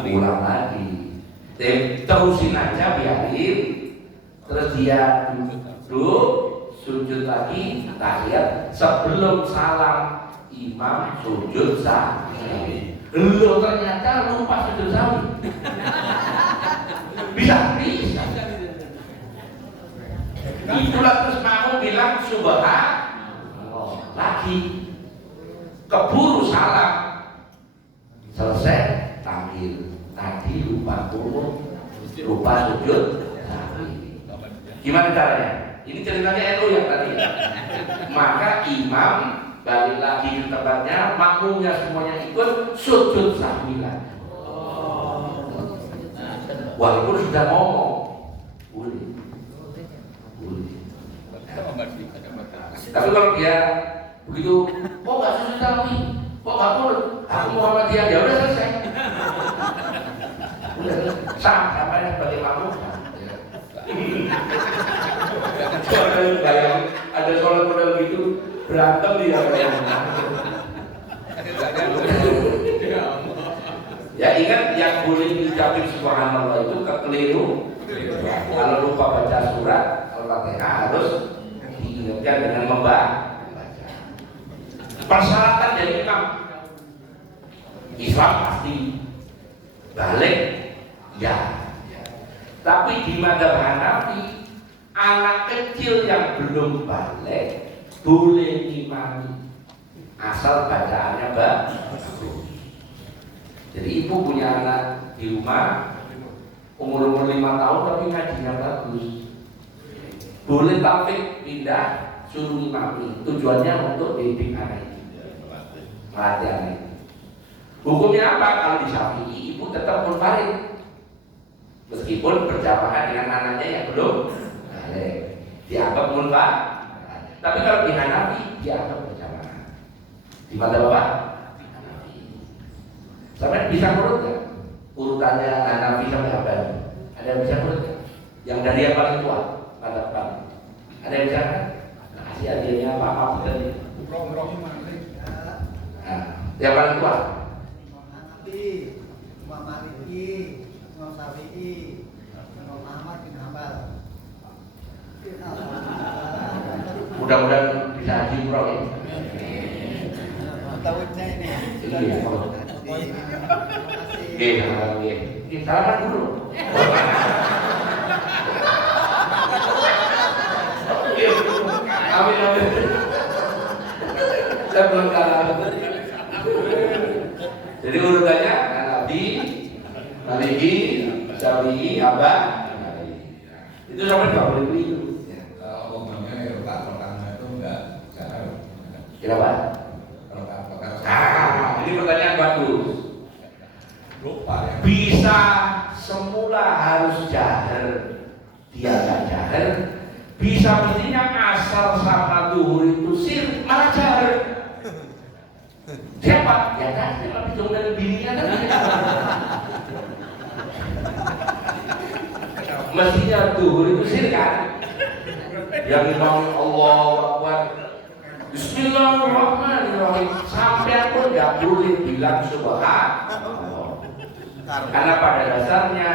Ulang lagi. Terusin aja biarin. Terus dia duduk, sujud lagi, tahiyat. Sebelum salam imam sujud sahwi. Lo ternyata lupa sujud sahwi. Bisa. Itulah terus makmum bilang subhanallah lagi. keburu salah, selesai tampil, tadi lupa kunut, lupa sujud, gimana caranya? Ini ceritanya NU yang tadi. Maka imam balik lagi ke tempatnya, makmumnya semuanya ikut sujud sahwilah. Walaupun sudah ngomong, boleh. Tapi kalau dia begitu, kok nggak sujud sahwi, kok nggak kunut, aku Muhammadiyah, ya udah selesai. Udah sampai sebagai makmum. Ada sholat model gitu berantem dia. Ya ingat yang boleh diucapin subhanallah itu kekeliru. Kalau lupa baca surat Al-Fatihah harus diingatkan dengan membaca. Persyaratan dari imam Islam pasti balik ya. Tapi di madzhab Hanafi anak kecil yang belum balik boleh imami asal bacaannya bagus. Jadi ibu punya anak di rumah umur 5 tahun tapi ngajinya bagus, boleh taufik pindah suruh imami. Tujuannya untuk didik anak itu, melatih anak itu. Hukumnya apa? Kalau di Syafi'i ibu tetap munfarid meskipun berjamaah dengan anaknya yang belum dianggap munfarid. Tapi kalau di Hanafi dianggap berjamaah. Di mana Bapak? Hanafi. Sampai bisa urut nggak? Urutannya Hanafi sampai apa? Ada yang bisa urut nggak? Yang dari yang paling tua, mantap paling. Ada yang bisa? Nah, kasih hadiahnya apa tadi? Nah, yang paling tua? Imam Hanafi, Imam Maliki, Imam Syafi'i, Imam Ahmad bin Hanbal. Mudah-mudahan bisa haji umroh ya. Tahunnya ini. Iya. Oke, salaman dulu. Amin amin. Saya belum kalah. Jadi urutannya Hanafi, Maliki, Syafi'i, Abah. Itu sampai nggak boleh keliru. Kalau umpamanya rokaat pertama itu enggak jahar. Kenapa? Ini pertanyaan bagus. Lupa ya. Bisa semula harus jahar, dia nggak jahar. Bisa mestinya asal sama duhur itu sir malah jahar. Siapa? Ya kan, lebih jauh dari bininya kan. Mestinya duhur itu sir kan. Yang imam Allahu Akbar, Bismillahirrahmanirrahim, sampai pun nggak boleh bilang subhanallah. Karena pada dasarnya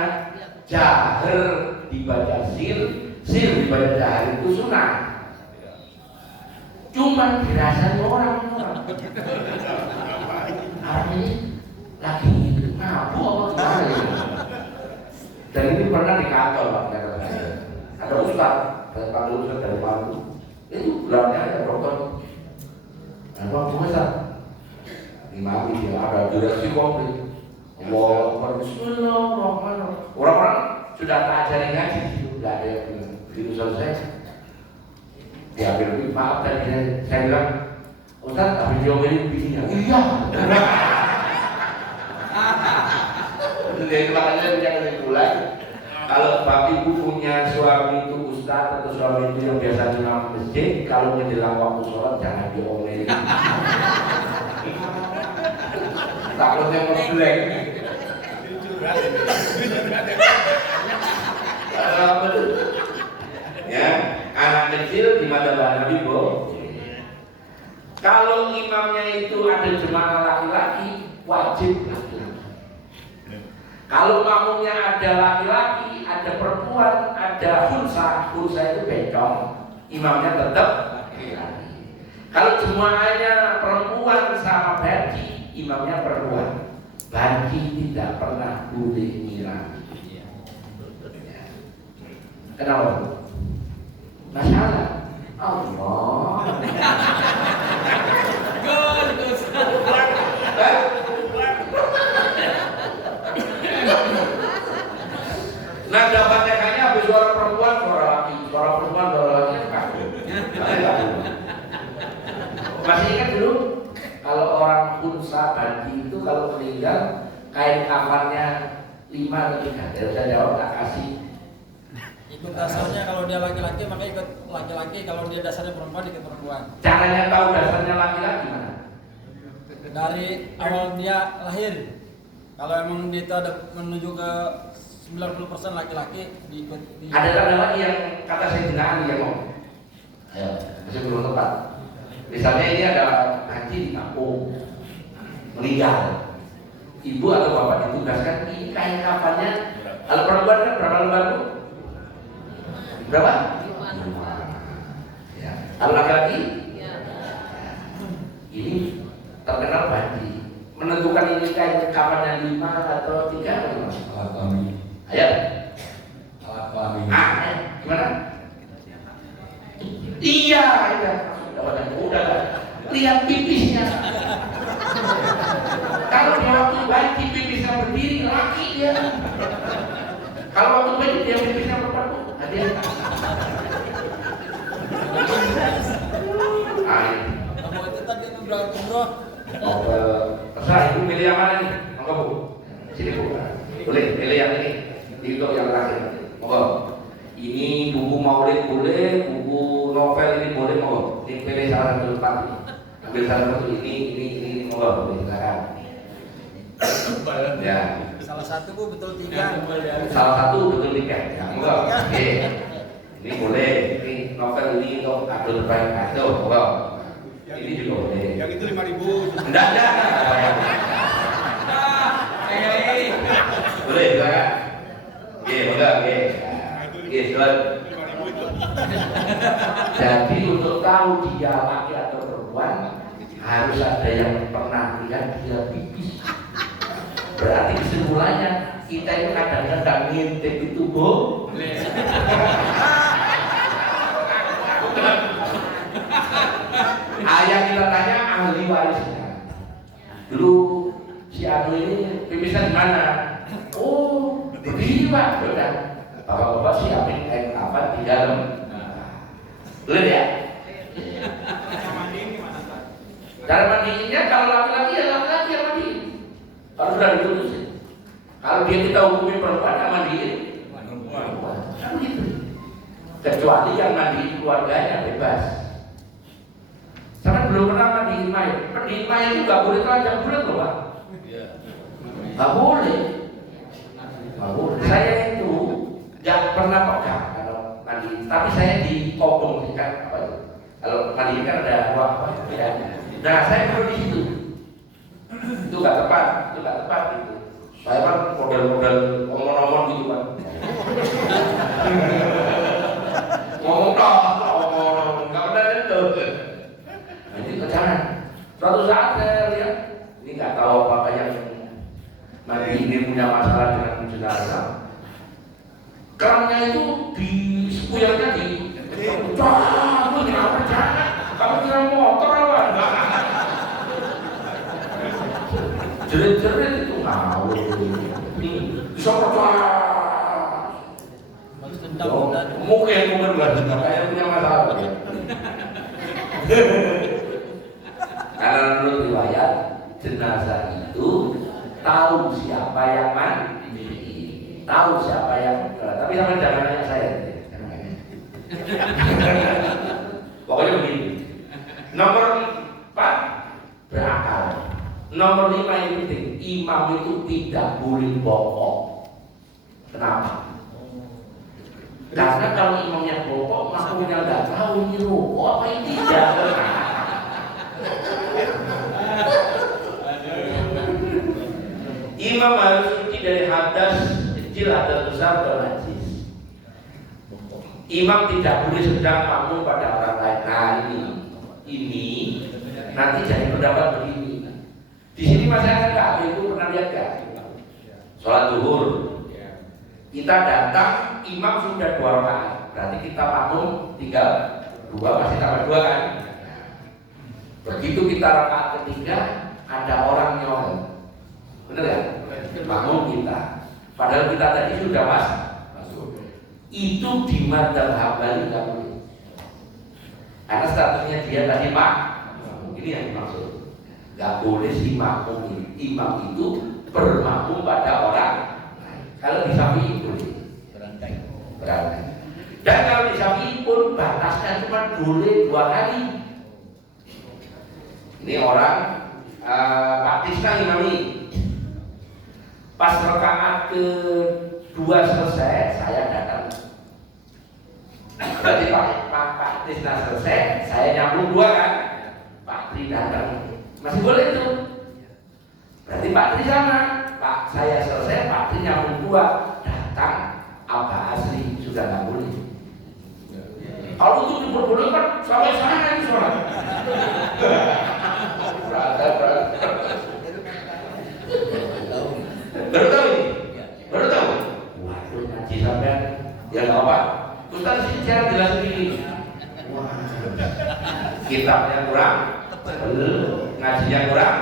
jahar dibaca sir dibaca jahar itu sunnah. Cuma dirasanya orang-orang. Hari ini lagi mabuk apa gimana? Dan ini pernah di kantor Pak, ada ustaz, ada panggil ustaz dari Palu. Itu gelarnya ada dokter. Nah, waktu Ustaz imami dia ada durasi komplit. Allah, Bismillahirrahmanirrahim. Orang-orang sudah tak ajarin ngaji, tidak ada yang bilang begitu selesai. Diambil maaf tadi saya bilang, Ustaz, tapi diomelin bininya. Iya. Jadi makanya jangan dimulai. Kalau bapak ibu punya suami itu ustaz atau suami itu yang biasa imam masjid, kalau menjelang waktu sholat jangan diomelin. Takutnya ngeblek. Ya, anak kecil di madzhab Hanafi kalau imamnya itu ada jemaah laki-laki, wajib laki-laki. Kalau makmumnya ada laki-laki, ada perempuan, ada khunsa itu becong, imamnya tetap laki-laki. Kalau jemaahnya perempuan sama baji, imamnya perempuan. Baji tidak pernah boleh nyirami. Kenapa? Masalah Allah. kalau orang unsa banji itu kalau meninggal kain kafannya 5 atau 3? Tidak usah jawab, tak kasih. Ikut dasarnya kalau dia laki-laki maka ikut laki-laki, kalau dia dasarnya perempuan ikut perempuan. Caranya tahu dasarnya laki-laki mana? Dari awal dia lahir. Kalau emang dia itu ada menuju ke 90% laki-laki diikut. Ada lagi yang kata saya jenaan yang mau. Ayo, masih belum tepat. Misalnya ini ada haji di kampung meninggal, ibu atau bapak ditugaskan ini kain kafannya. Kalau perempuan kan berapa lembar bu? Berapa? 5. Ya. Kalau laki-laki? Ya. Ini terkenal banji. Menentukan ini kain kafannya 5 atau 3 atau 5? Alat kelamin. Ayo. Alat kelamin. Gimana? Iya, udah lihat pipisnya. Kalau dia waktu banji pipisnya berdiri, laki dia. Kalau waktu banji dia pipisnya berpadu, dia. Kamu itu tadi berangkat umroh. Terserah ibu milih yang mana nih? Monggo bu, sini bu. Boleh pilih yang ini. Itu yang terakhir. Monggo. Ini buku maulid boleh, buku novel ini boleh, monggo. Ini pilih salah satu tempat ini. Ambil salah satu ini, monggo. Boleh silakan. Ya. Salah satu bu betul 3. Salah satu betul 3. Ya, monggo. Oke. Ini boleh. Ini novel ini untuk Abdul Baik Aduh, monggo. Ini juga boleh. Yang itu 5.000. Enggak. Boleh silakan. Oke, monggo. Oke, silakan. 5.000 itu. Jadi untuk tahu dia laki atau perempuan harus ada yang pernah lihat dia pipis. Berarti kesimpulannya kita itu kadang-kadang ngintip itu boleh. Ayah kita tanya ahli warisnya. Dulu si Anu ini pipisnya di mana? Oh, berdiri pak. Udah. Bapak-bapak siapin kain kafan di dalam. Boleh ya? Cara mandinya kalau laki-laki ya laki-laki yang mandi. Kalau sudah diputusin. Kalau dia kita hukumi perempuan yang mandiin perempuan. Kan gitu. Kecuali yang mandiin keluarganya bebas. Saya belum pernah mandiin mayat. Mandiin mayat itu nggak boleh telanjang bulat loh pak. Nggak boleh. Nggak boleh. Saya itu nggak pernah pegang kalau mandiin. Tapi saya dikobong kan apa itu? Kalau mandiin kan ada ruang apa ya? Nah saya perlu di situ. Itu nggak tepat gitu. Saya kan model-model omong-omong gitu kan. Ngomong nggak pernah itu. Nanti kejaran. Suatu saat saya lihat ini nggak tahu apa yang mandi ini punya masalah dengan jenazah. Kerannya itu di sepuyarnya di. Wah, lu kenapa jangan? Kamu kira motor apa? Jerit-jerit itu ngawur. Bisa percaya. Mungkin nggak dengar kayak punya masalah. Karena menurut riwayat jenazah itu tahu siapa yang mandi, tahu siapa yang. Tapi sama jangan nanya saya. Pokoknya begini. Nomor 4 berakal. Nomor 5 yang penting, imam itu tidak boleh bohong. Kenapa? Karena kalau imamnya bohong, makmumnya nggak tahu ini rokok apa ini tidak. Imam harus suci dari hadas kecil, hadas besar, dan najis. Imam tidak boleh sedang makmum pada orang lain. Nah ini nanti jadi pendapat begini. Di sini masyarakat Ka'bah itu pernah lihat gak? Sholat zuhur, kita datang, imam sudah 2 rakaat, berarti kita makmum tinggal 2, masih tambah 2 kan? Begitu kita rakaat ketiga, ada orang nyolong, bener ya? Makmum kita, padahal kita tadi sudah masuk. Itu di madzhab Hambali nggak boleh, karena statusnya dia tadi pak. Ini yang dimaksud. Nggak boleh si imam itu bermakmum pada orang lain. Kalau di Syafi'i boleh berangkai. Dan kalau di Syafi'i pun batasnya cuma boleh 2 kali. Ini orang Pak Tisna imami. Pas rakaat kedua selesai, saya datang. Berarti Pak Tisna selesai, saya nyambung 2 kan? Pak Tri datang, masih boleh itu. Berarti Pak Tri sama. Pak saya selesai, Pak Tri nyambung 2 datang. Apa asli sudah nggak boleh. Kalau itu diperbolehkan sampai sana ini sholat. Baru tahu ini? Baru tahu? Waduh, ngaji sampai ya nggak apa. Ustaz sini cara jelas begini. Wah, kitabnya kurang, ngajinya kurang,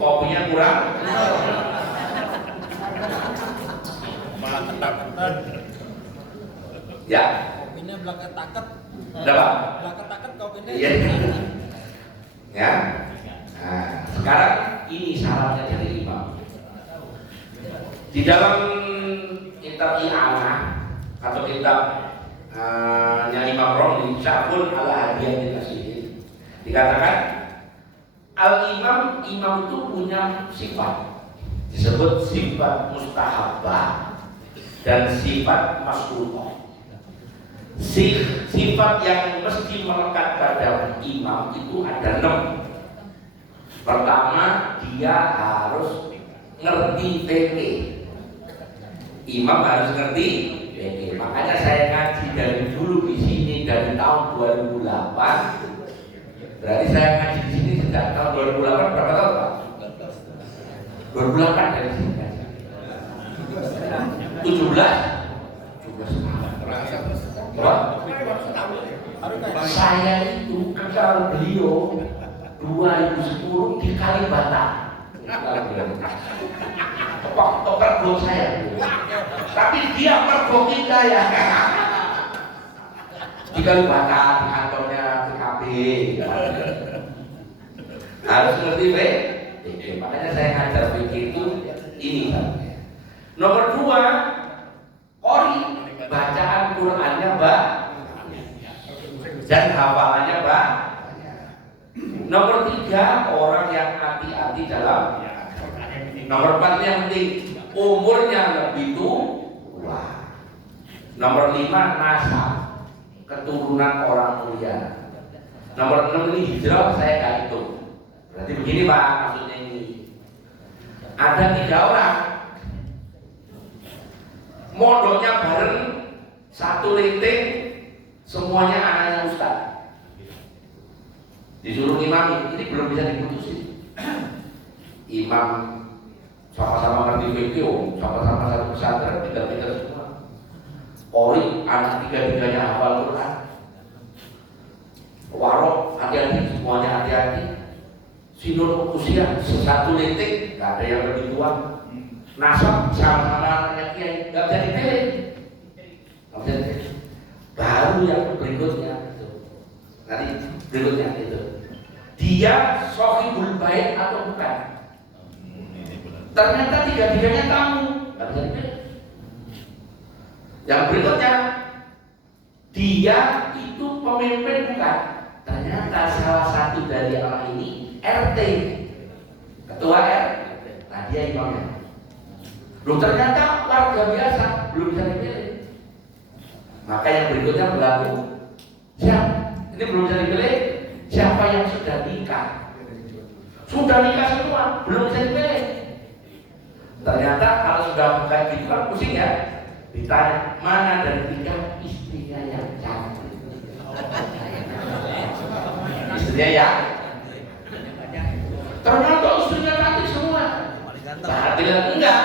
kopinya kurang. Malah ketak-ketak. Ya. Kopinya belakang taket. Berapa? Belakang taket kopinya. Iya. Ya. Nah, sekarang ini syaratnya jadi imam. Di dalam kitab I'anah atau kitab yang Imam Romli Syarhul ala Hadiyatil Nasihin dikatakan al-imam itu punya sifat disebut sifat mustahabbah dan sifat masruqah. Sifat yang mesti melekat pada imam itu ada 6. Pertama, dia harus ngerti fikih. Imam harus ngerti fikih. Makanya saya ngaji dari dulu di sini dari tahun 2008. Berarti saya ngaji di sini sejak tahun 2008 berapa tahun, Pak? 2008 dari sini. 17 saya itu kenal beliau 2010 di Kalibata. Toprak blog saya. Tapi dia pergok kita ya. Di Kalibata, di kantornya PKB. Harus ngerti makanya saya ngajar fikih itu ini. Nomor 2, qori, bacaan Qur'annya dan hafalannya Nomor 3, orang yang hati-hati dalam. Nomor 4 yang penting, umurnya lebih tua. Nomor 5, nasab, keturunan orang mulia. Nomor 6 ini hijrah, saya nggak hitung. Berarti begini Pak, maksudnya ini. Ada 3 orang, mondoknya bareng, satu linting, semuanya anaknya ustaz. Disuruh imam, ini belum bisa diputusin. Imam sama-sama ngerti fikih, sama-sama satu pesantren, pintar-pintar semua. Qori, anak 3-3-nya hafal Quran. Warok, hati-hati, semuanya hati-hati. Sinur usia, satu linting, gak ada yang lebih tua. Nasab, sama-sama anaknya kiai, gak bisa dipilih. Gak bisa dipilih. Baru yang berikutnya itu. Nanti berikutnya itu. Dia sohibul bait atau bukan? Ternyata 3-3-nya tamu, nggak bisa dipilih. Yang berikutnya, dia itu pemimpin bukan? Ternyata salah satu dari orang ini RT, ketua RT. Nah dia imamnya. Loh ternyata warga biasa, belum bisa dipilih. Maka yang berikutnya berlaku. Siapa? Ini belum bisa dipilih. Siapa yang sudah nikah? Sudah nikah semua, belum bisa dipilih. Ternyata kalau sudah kayak gitu kan pusing ya. Ditanya mana dari 3 istrinya yang cantik. Istrinya ya. Ternyata istrinya cantik semua. Berarti enggak.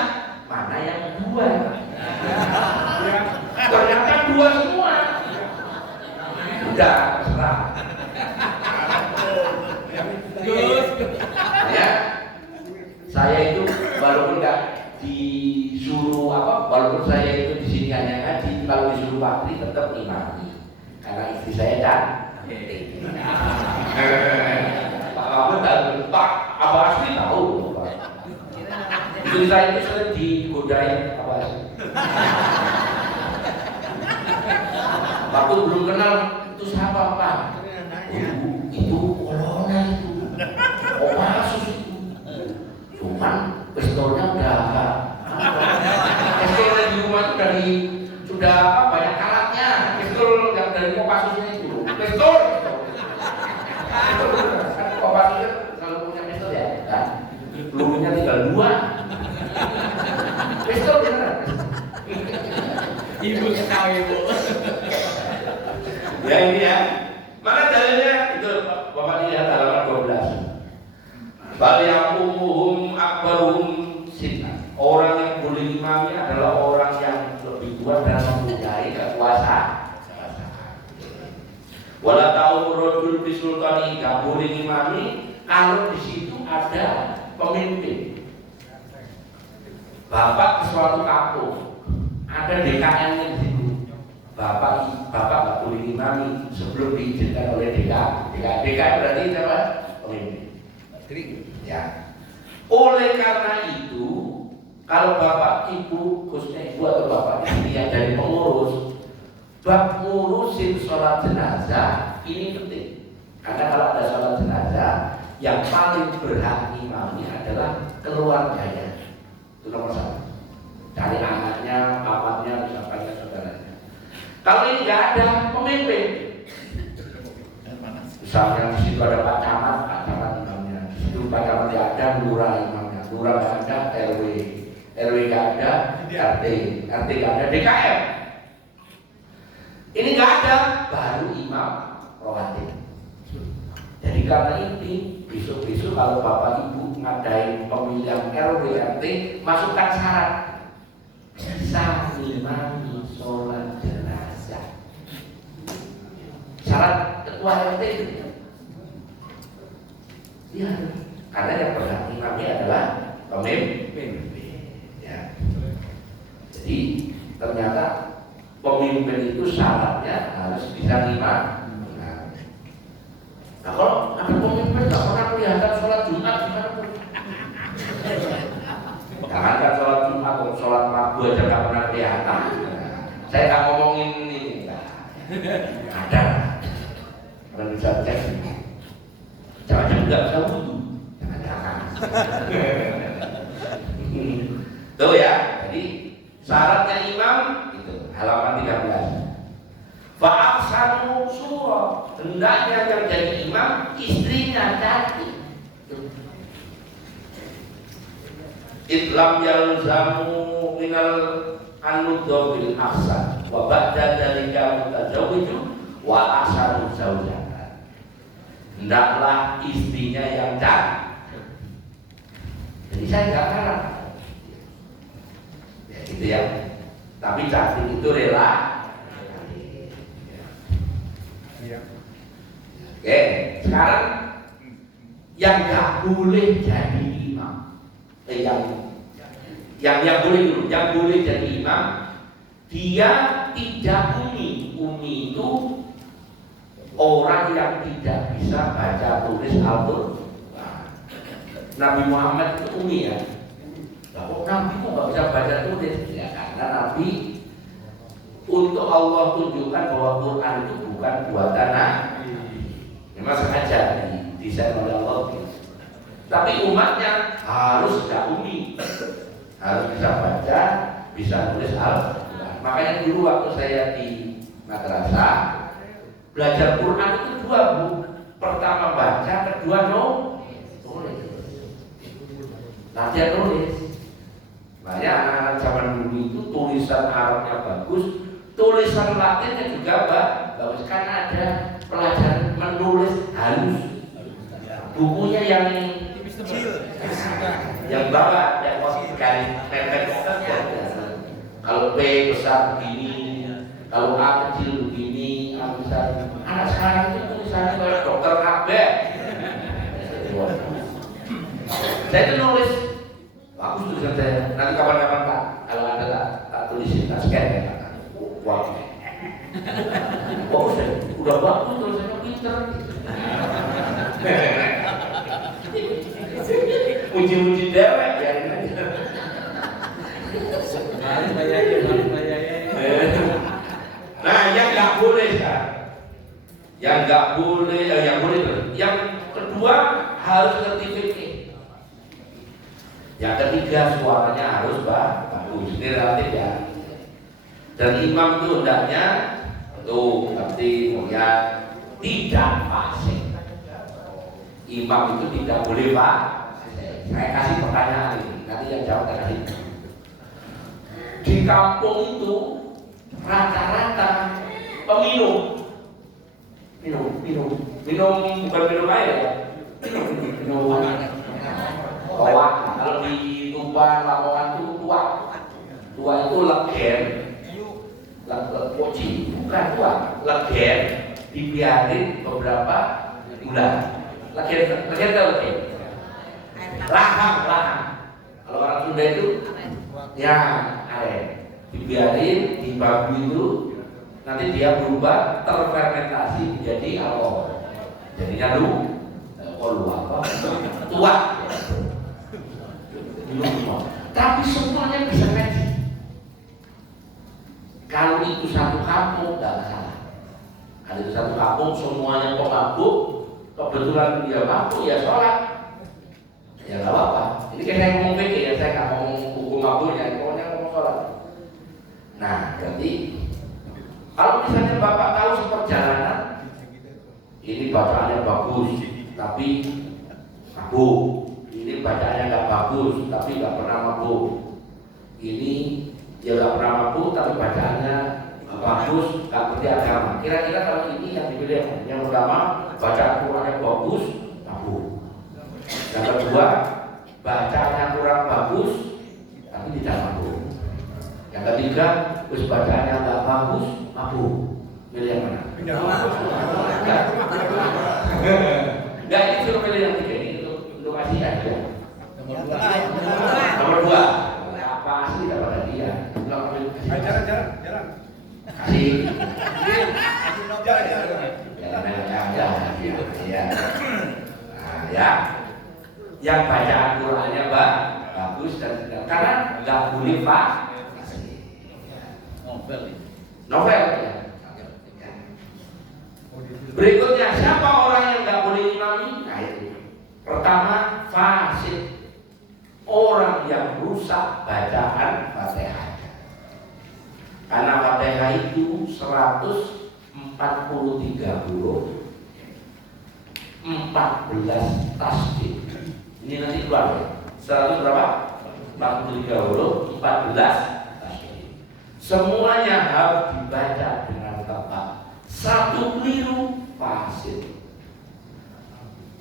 Mana yang 2? Ternyata 2 semua. Udah terserah. Ya, saya itu walaupun nggak disuruh walaupun saya itu di sini hanya ngaji, kalau disuruh waktu tetap imami karena istri saya kan. Pak Mahmud tak Abah Asli tahu. Istri saya itu sering digodain Abah Asli. Waktu belum kenal itu siapa Pak? Itu kolonel itu, Kopassus itu. Cuman pistolnya udah agak. Pistol di rumah itu dari sudah banyak karatnya. Pistol yang dari Kopassusnya itu. Pistol. Kan Kopassusnya selalu punya pistol ya. Kan? Pelurunya tinggal 2. Pistol beneran. Ibu ketahui ibu. Ya ini ya. Mana dalilnya itu Bapak lihat halaman 12. Bal yaqumuhum akbaruhum sinna. Orang yang boleh imami adalah orang yang lebih tua dan mempunyai kekuasaan. Wala ta'um rajul bi sultani, enggak boleh imami kalau di situ ada pemimpin. Bapak ke suatu kampung, ada DKM di situ. Bapak nggak boleh imami sebelum diizinkan oleh DKM berarti apa? Pemimpin. Ya. Oleh karena itu, kalau bapak ibu, khususnya ibu atau bapak yang dari pengurus, bab ngurusin sholat jenazah ini penting. Karena kalau ada sholat jenazah, yang paling berhak imami adalah keluarganya. Itu nomor 1. Dari anaknya, bapaknya, misalnya saudaranya. Kalau ini nggak ada pemimpin, misalnya di situ ada Pak Camat imamnya, di situ Pak Camat nggak ada, lurah imamnya, lurah nggak ada, RW nggak ada, RT nggak ada, DKM. Ini nggak ada, baru imam rawatib. Jadi karena ini besok-besok kalau bapak ibu ngadain pemilihan RW RT, masukkan syarat bisa imami sholat jenazah. Syarat ketua RT itu. Ya, karena yang berhak imamnya adalah pemimpin. Ya. Jadi ternyata pemimpin itu syaratnya harus bisa imam. Nah kalau ada pemimpin nggak pernah kelihatan sholat Jumat gimana pun? Jangankan sholat Jumat, sholat Maghrib aja nggak pernah kelihatan. Saya nggak ngomongin ini. Ada. Kalau bisa cek. Jangan-jangan nggak bisa wudhu. Jangan-jangan. Tuh ya. Jadi syaratnya imam itu halaman 13. Fa'afsanu surah, hendaknya yang jadi imam istrinya cantik. Idlam yalzamu minal anudho bil ahsan wa ba'da dalika mutazawwiju wa ahsanu zawjatan. Hendaklah istrinya yang cantik. Jadi saya nggak ngarang. Ya gitu ya. Tapi cantik itu rela. Oke, sekarang yang nggak boleh jadi imam, yang boleh dulu, yang boleh jadi imam, dia tidak umi. Umi itu orang yang tidak bisa baca tulis Al-Quran. Nabi Muhammad itu umi ya. Kok Nabi kok nggak bisa baca tulis? Ya karena Nabi untuk Allah tunjukkan bahwa Quran itu bukan buatan Nabi. Memang sengaja didesain oleh Allah. Tapi umatnya harus gak umi, harus bisa baca, bisa nulis Al-Quran. Makanya dulu waktu saya di madrasah belajar Quran itu 2 bu. Pertama baca, kedua nulis. Latihan nulis. Makanya anak-anak zaman dulu itu tulisan Arabnya bagus, tulisan Latinnya juga bagus karena ada pelajaran menulis halus. Bukunya yang kecil, yang bawah, yang garis pepet. Kalau P besar begini, kalau A kecil begini, A besar. Anak sekarang itu tulisannya kayak dokter Abel. Saya itu nulis, bagus tulisan saya. Nanti kapan-kapan Pak, kalau ada tak tulisin, tak scan ya Pak. Wah. Udah bagus tulisannya pinter. Uji-uji dewek biarin aja. Nah, yang nggak boleh kan? Yang nggak boleh, yang boleh. Yang kedua harus ngerti fikih. Yang ketiga suaranya harus bagus. Ini relatif ya. Dan imam itu hendaknya tuh ngerti ya, tidak fasik. Imam itu tidak boleh fasik. Saya kasih pertanyaan ini, nanti yang jawab saya kasih. Di kampung itu rata-rata peminum, minum bukan minum air ya, minum toa. Kalau di Tuban, Lamongan itu tua itu legen, koci, bukan tua, legen dibiarin beberapa bulan. Legen lahang. Kalau orang Sunda itu ya air dibiarin di babu itu, nanti dia berubah terfermentasi menjadi alkohol, jadinya tua. Tapi semuanya bisa ngaji. Kalau itu satu kampung nggak masalah. Kalau itu satu kampung semuanya pemabuk, kebetulan dia mampu ya sholat, ya nggak apa-apa. Ini kan saya ngomong fikih ya, saya nggak ngomong hukum mabuknya, pokoknya ngomong sholat. Nah, berarti kalau misalnya bapak tahu seperjalanan, ini bacaannya bagus, tapi mabuk. Ini bacaannya nggak bagus, tapi nggak pernah mabuk. Ini dia nggak pernah mabuk, tapi bacaannya bagus, nggak ngerti agama. Kira-kira kalau ini yang dipilih, yang pertama bacaan Qurannya bagus, mabuk. Yang kedua bacaannya kurang bagus, tapi tidak mabuk. Yang ketiga, terus bacaannya nggak bagus, mabuk. Pilih yang mana? Nggak, ini suruh pilih yang tiga ini. Kasih aja. Nomor dua. Apa asli dapat hadiah? Jalan. Kasih. Jalan. Ya. Yang bacaan Qurannya bagus dan karena nggak boleh novel. Ya. Berikutnya siapa orang yang nggak boleh imami? Nah itu. Pertama, fasik, orang yang rusak bacaan Fatihah. Karena Fatihah itu 143 huruf, 14 tasdid. Ini nanti keluar ya. 100 berapa? 43 huruf, 14 tasdid. Semuanya harus dibaca dengan tepat. Satu keliru fasik.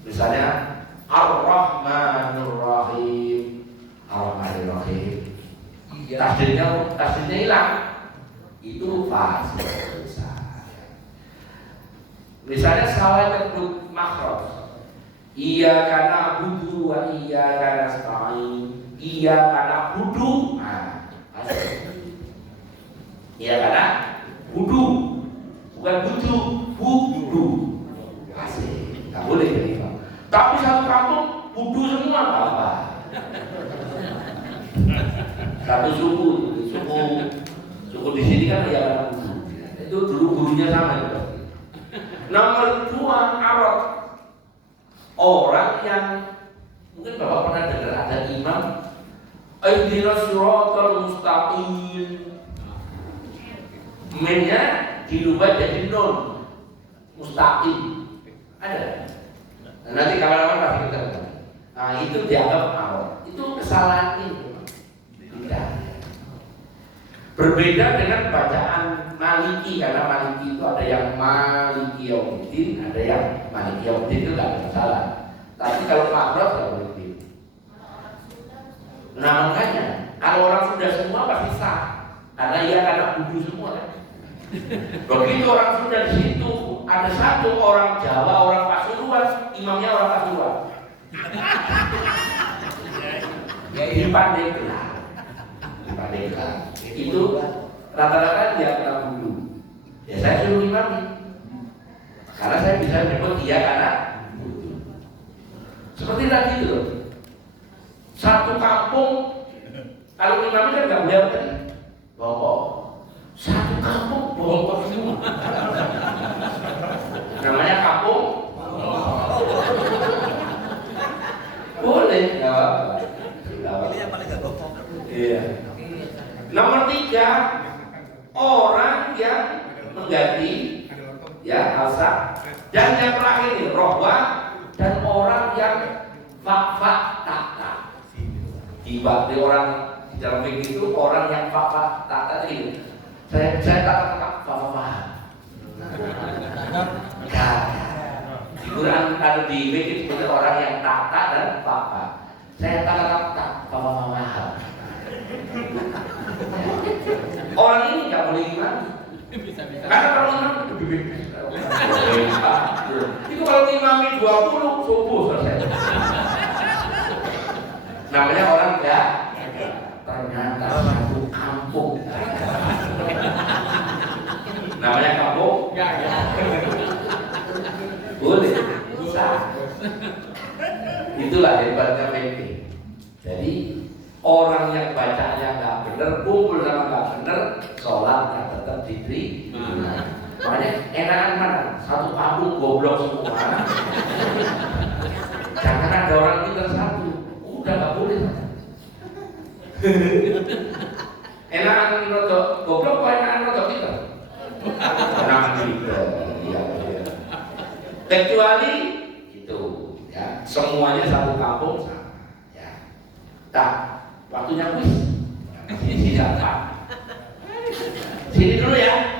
Misalnya Ar-Rahmanur Rahim. Tasdidnya hilang. Itu fasik. Misalnya salah bentuk makhraj. Iya karena budu wa iya karena nasta'in. Iya karena budu. Iya karena budu. Bukan budu. Fasik. Enggak boleh jadi. Tapi satu kampung budu semua apa? Satu suku di sini kan ya budu. Itu dulu gurunya sama juga. Nomor dua Arab, orang yang mungkin bapak pernah dengar ada imam ihdinas siratal mustaqim, minnya dirubah jadi nun mustaqim, ada. Nah, nanti kawan-kawan pasti kita tahu. Nah itu dianggap Arab, itu kesalahan itu tidak. Berbeda dengan bacaan Maliki, karena Maliki itu ada yang Maliki Yaumiddin, ada yang Maliki Yaumiddin itu tidak ada masalah. Tapi kalau makhraj tidak boleh begitu. Nah makanya kalau orang Sunda semua pasti sah, karena ia karena budu semua kan. Begitu orang Sunda di situ ada satu orang Jawa, orang Pasuruan, imamnya orang Pasuruan. Ya ini pandai gelar. Itu rata-rata dia kena budu. Ya saya suruh imami. Karena saya bisa menyebut dia karena budu. Seperti tadi itu loh. Satu kampung, kalau imam kan nggak boleh apa tadi? Bongkok. Satu kampung bongkok semua. Namanya kampung. Boleh, nggak apa-apa. Ini yang paling gak bokok. Iya. Nomor 3, orang yang mengganti ya asal, dan yang terakhir ini rohwa, dan orang yang fakfak tata. Di orang di dalam fikih itu orang yang fakfak tata itu. Saya tak fakfak. Di Quran ada di fikih itu orang yang tata dan fakfak. Saya tak fakfak. Orang ini nggak boleh imam. Karena kalau imam itu kalau imami 20 subuh selesai. Namanya orang enggak. Ternyata satu kampung. Namanya kampung? Boleh, bisa. Itulah hebatnya fikih. Jadi orang yang bacanya nggak bener, kumpul sama nggak bener, sholatnya tetap diterima. Makanya enakan mana? Satu kampung goblok semua. Jangan ada orang pintar satu, udah nggak boleh. Enakan rotok goblok, apa enakan rotok pintar? Enakan pintar, iya. Kecuali itu, ya semuanya satu kampung sama, ya. Tak. Waktunya kuis. Sini dulu ya.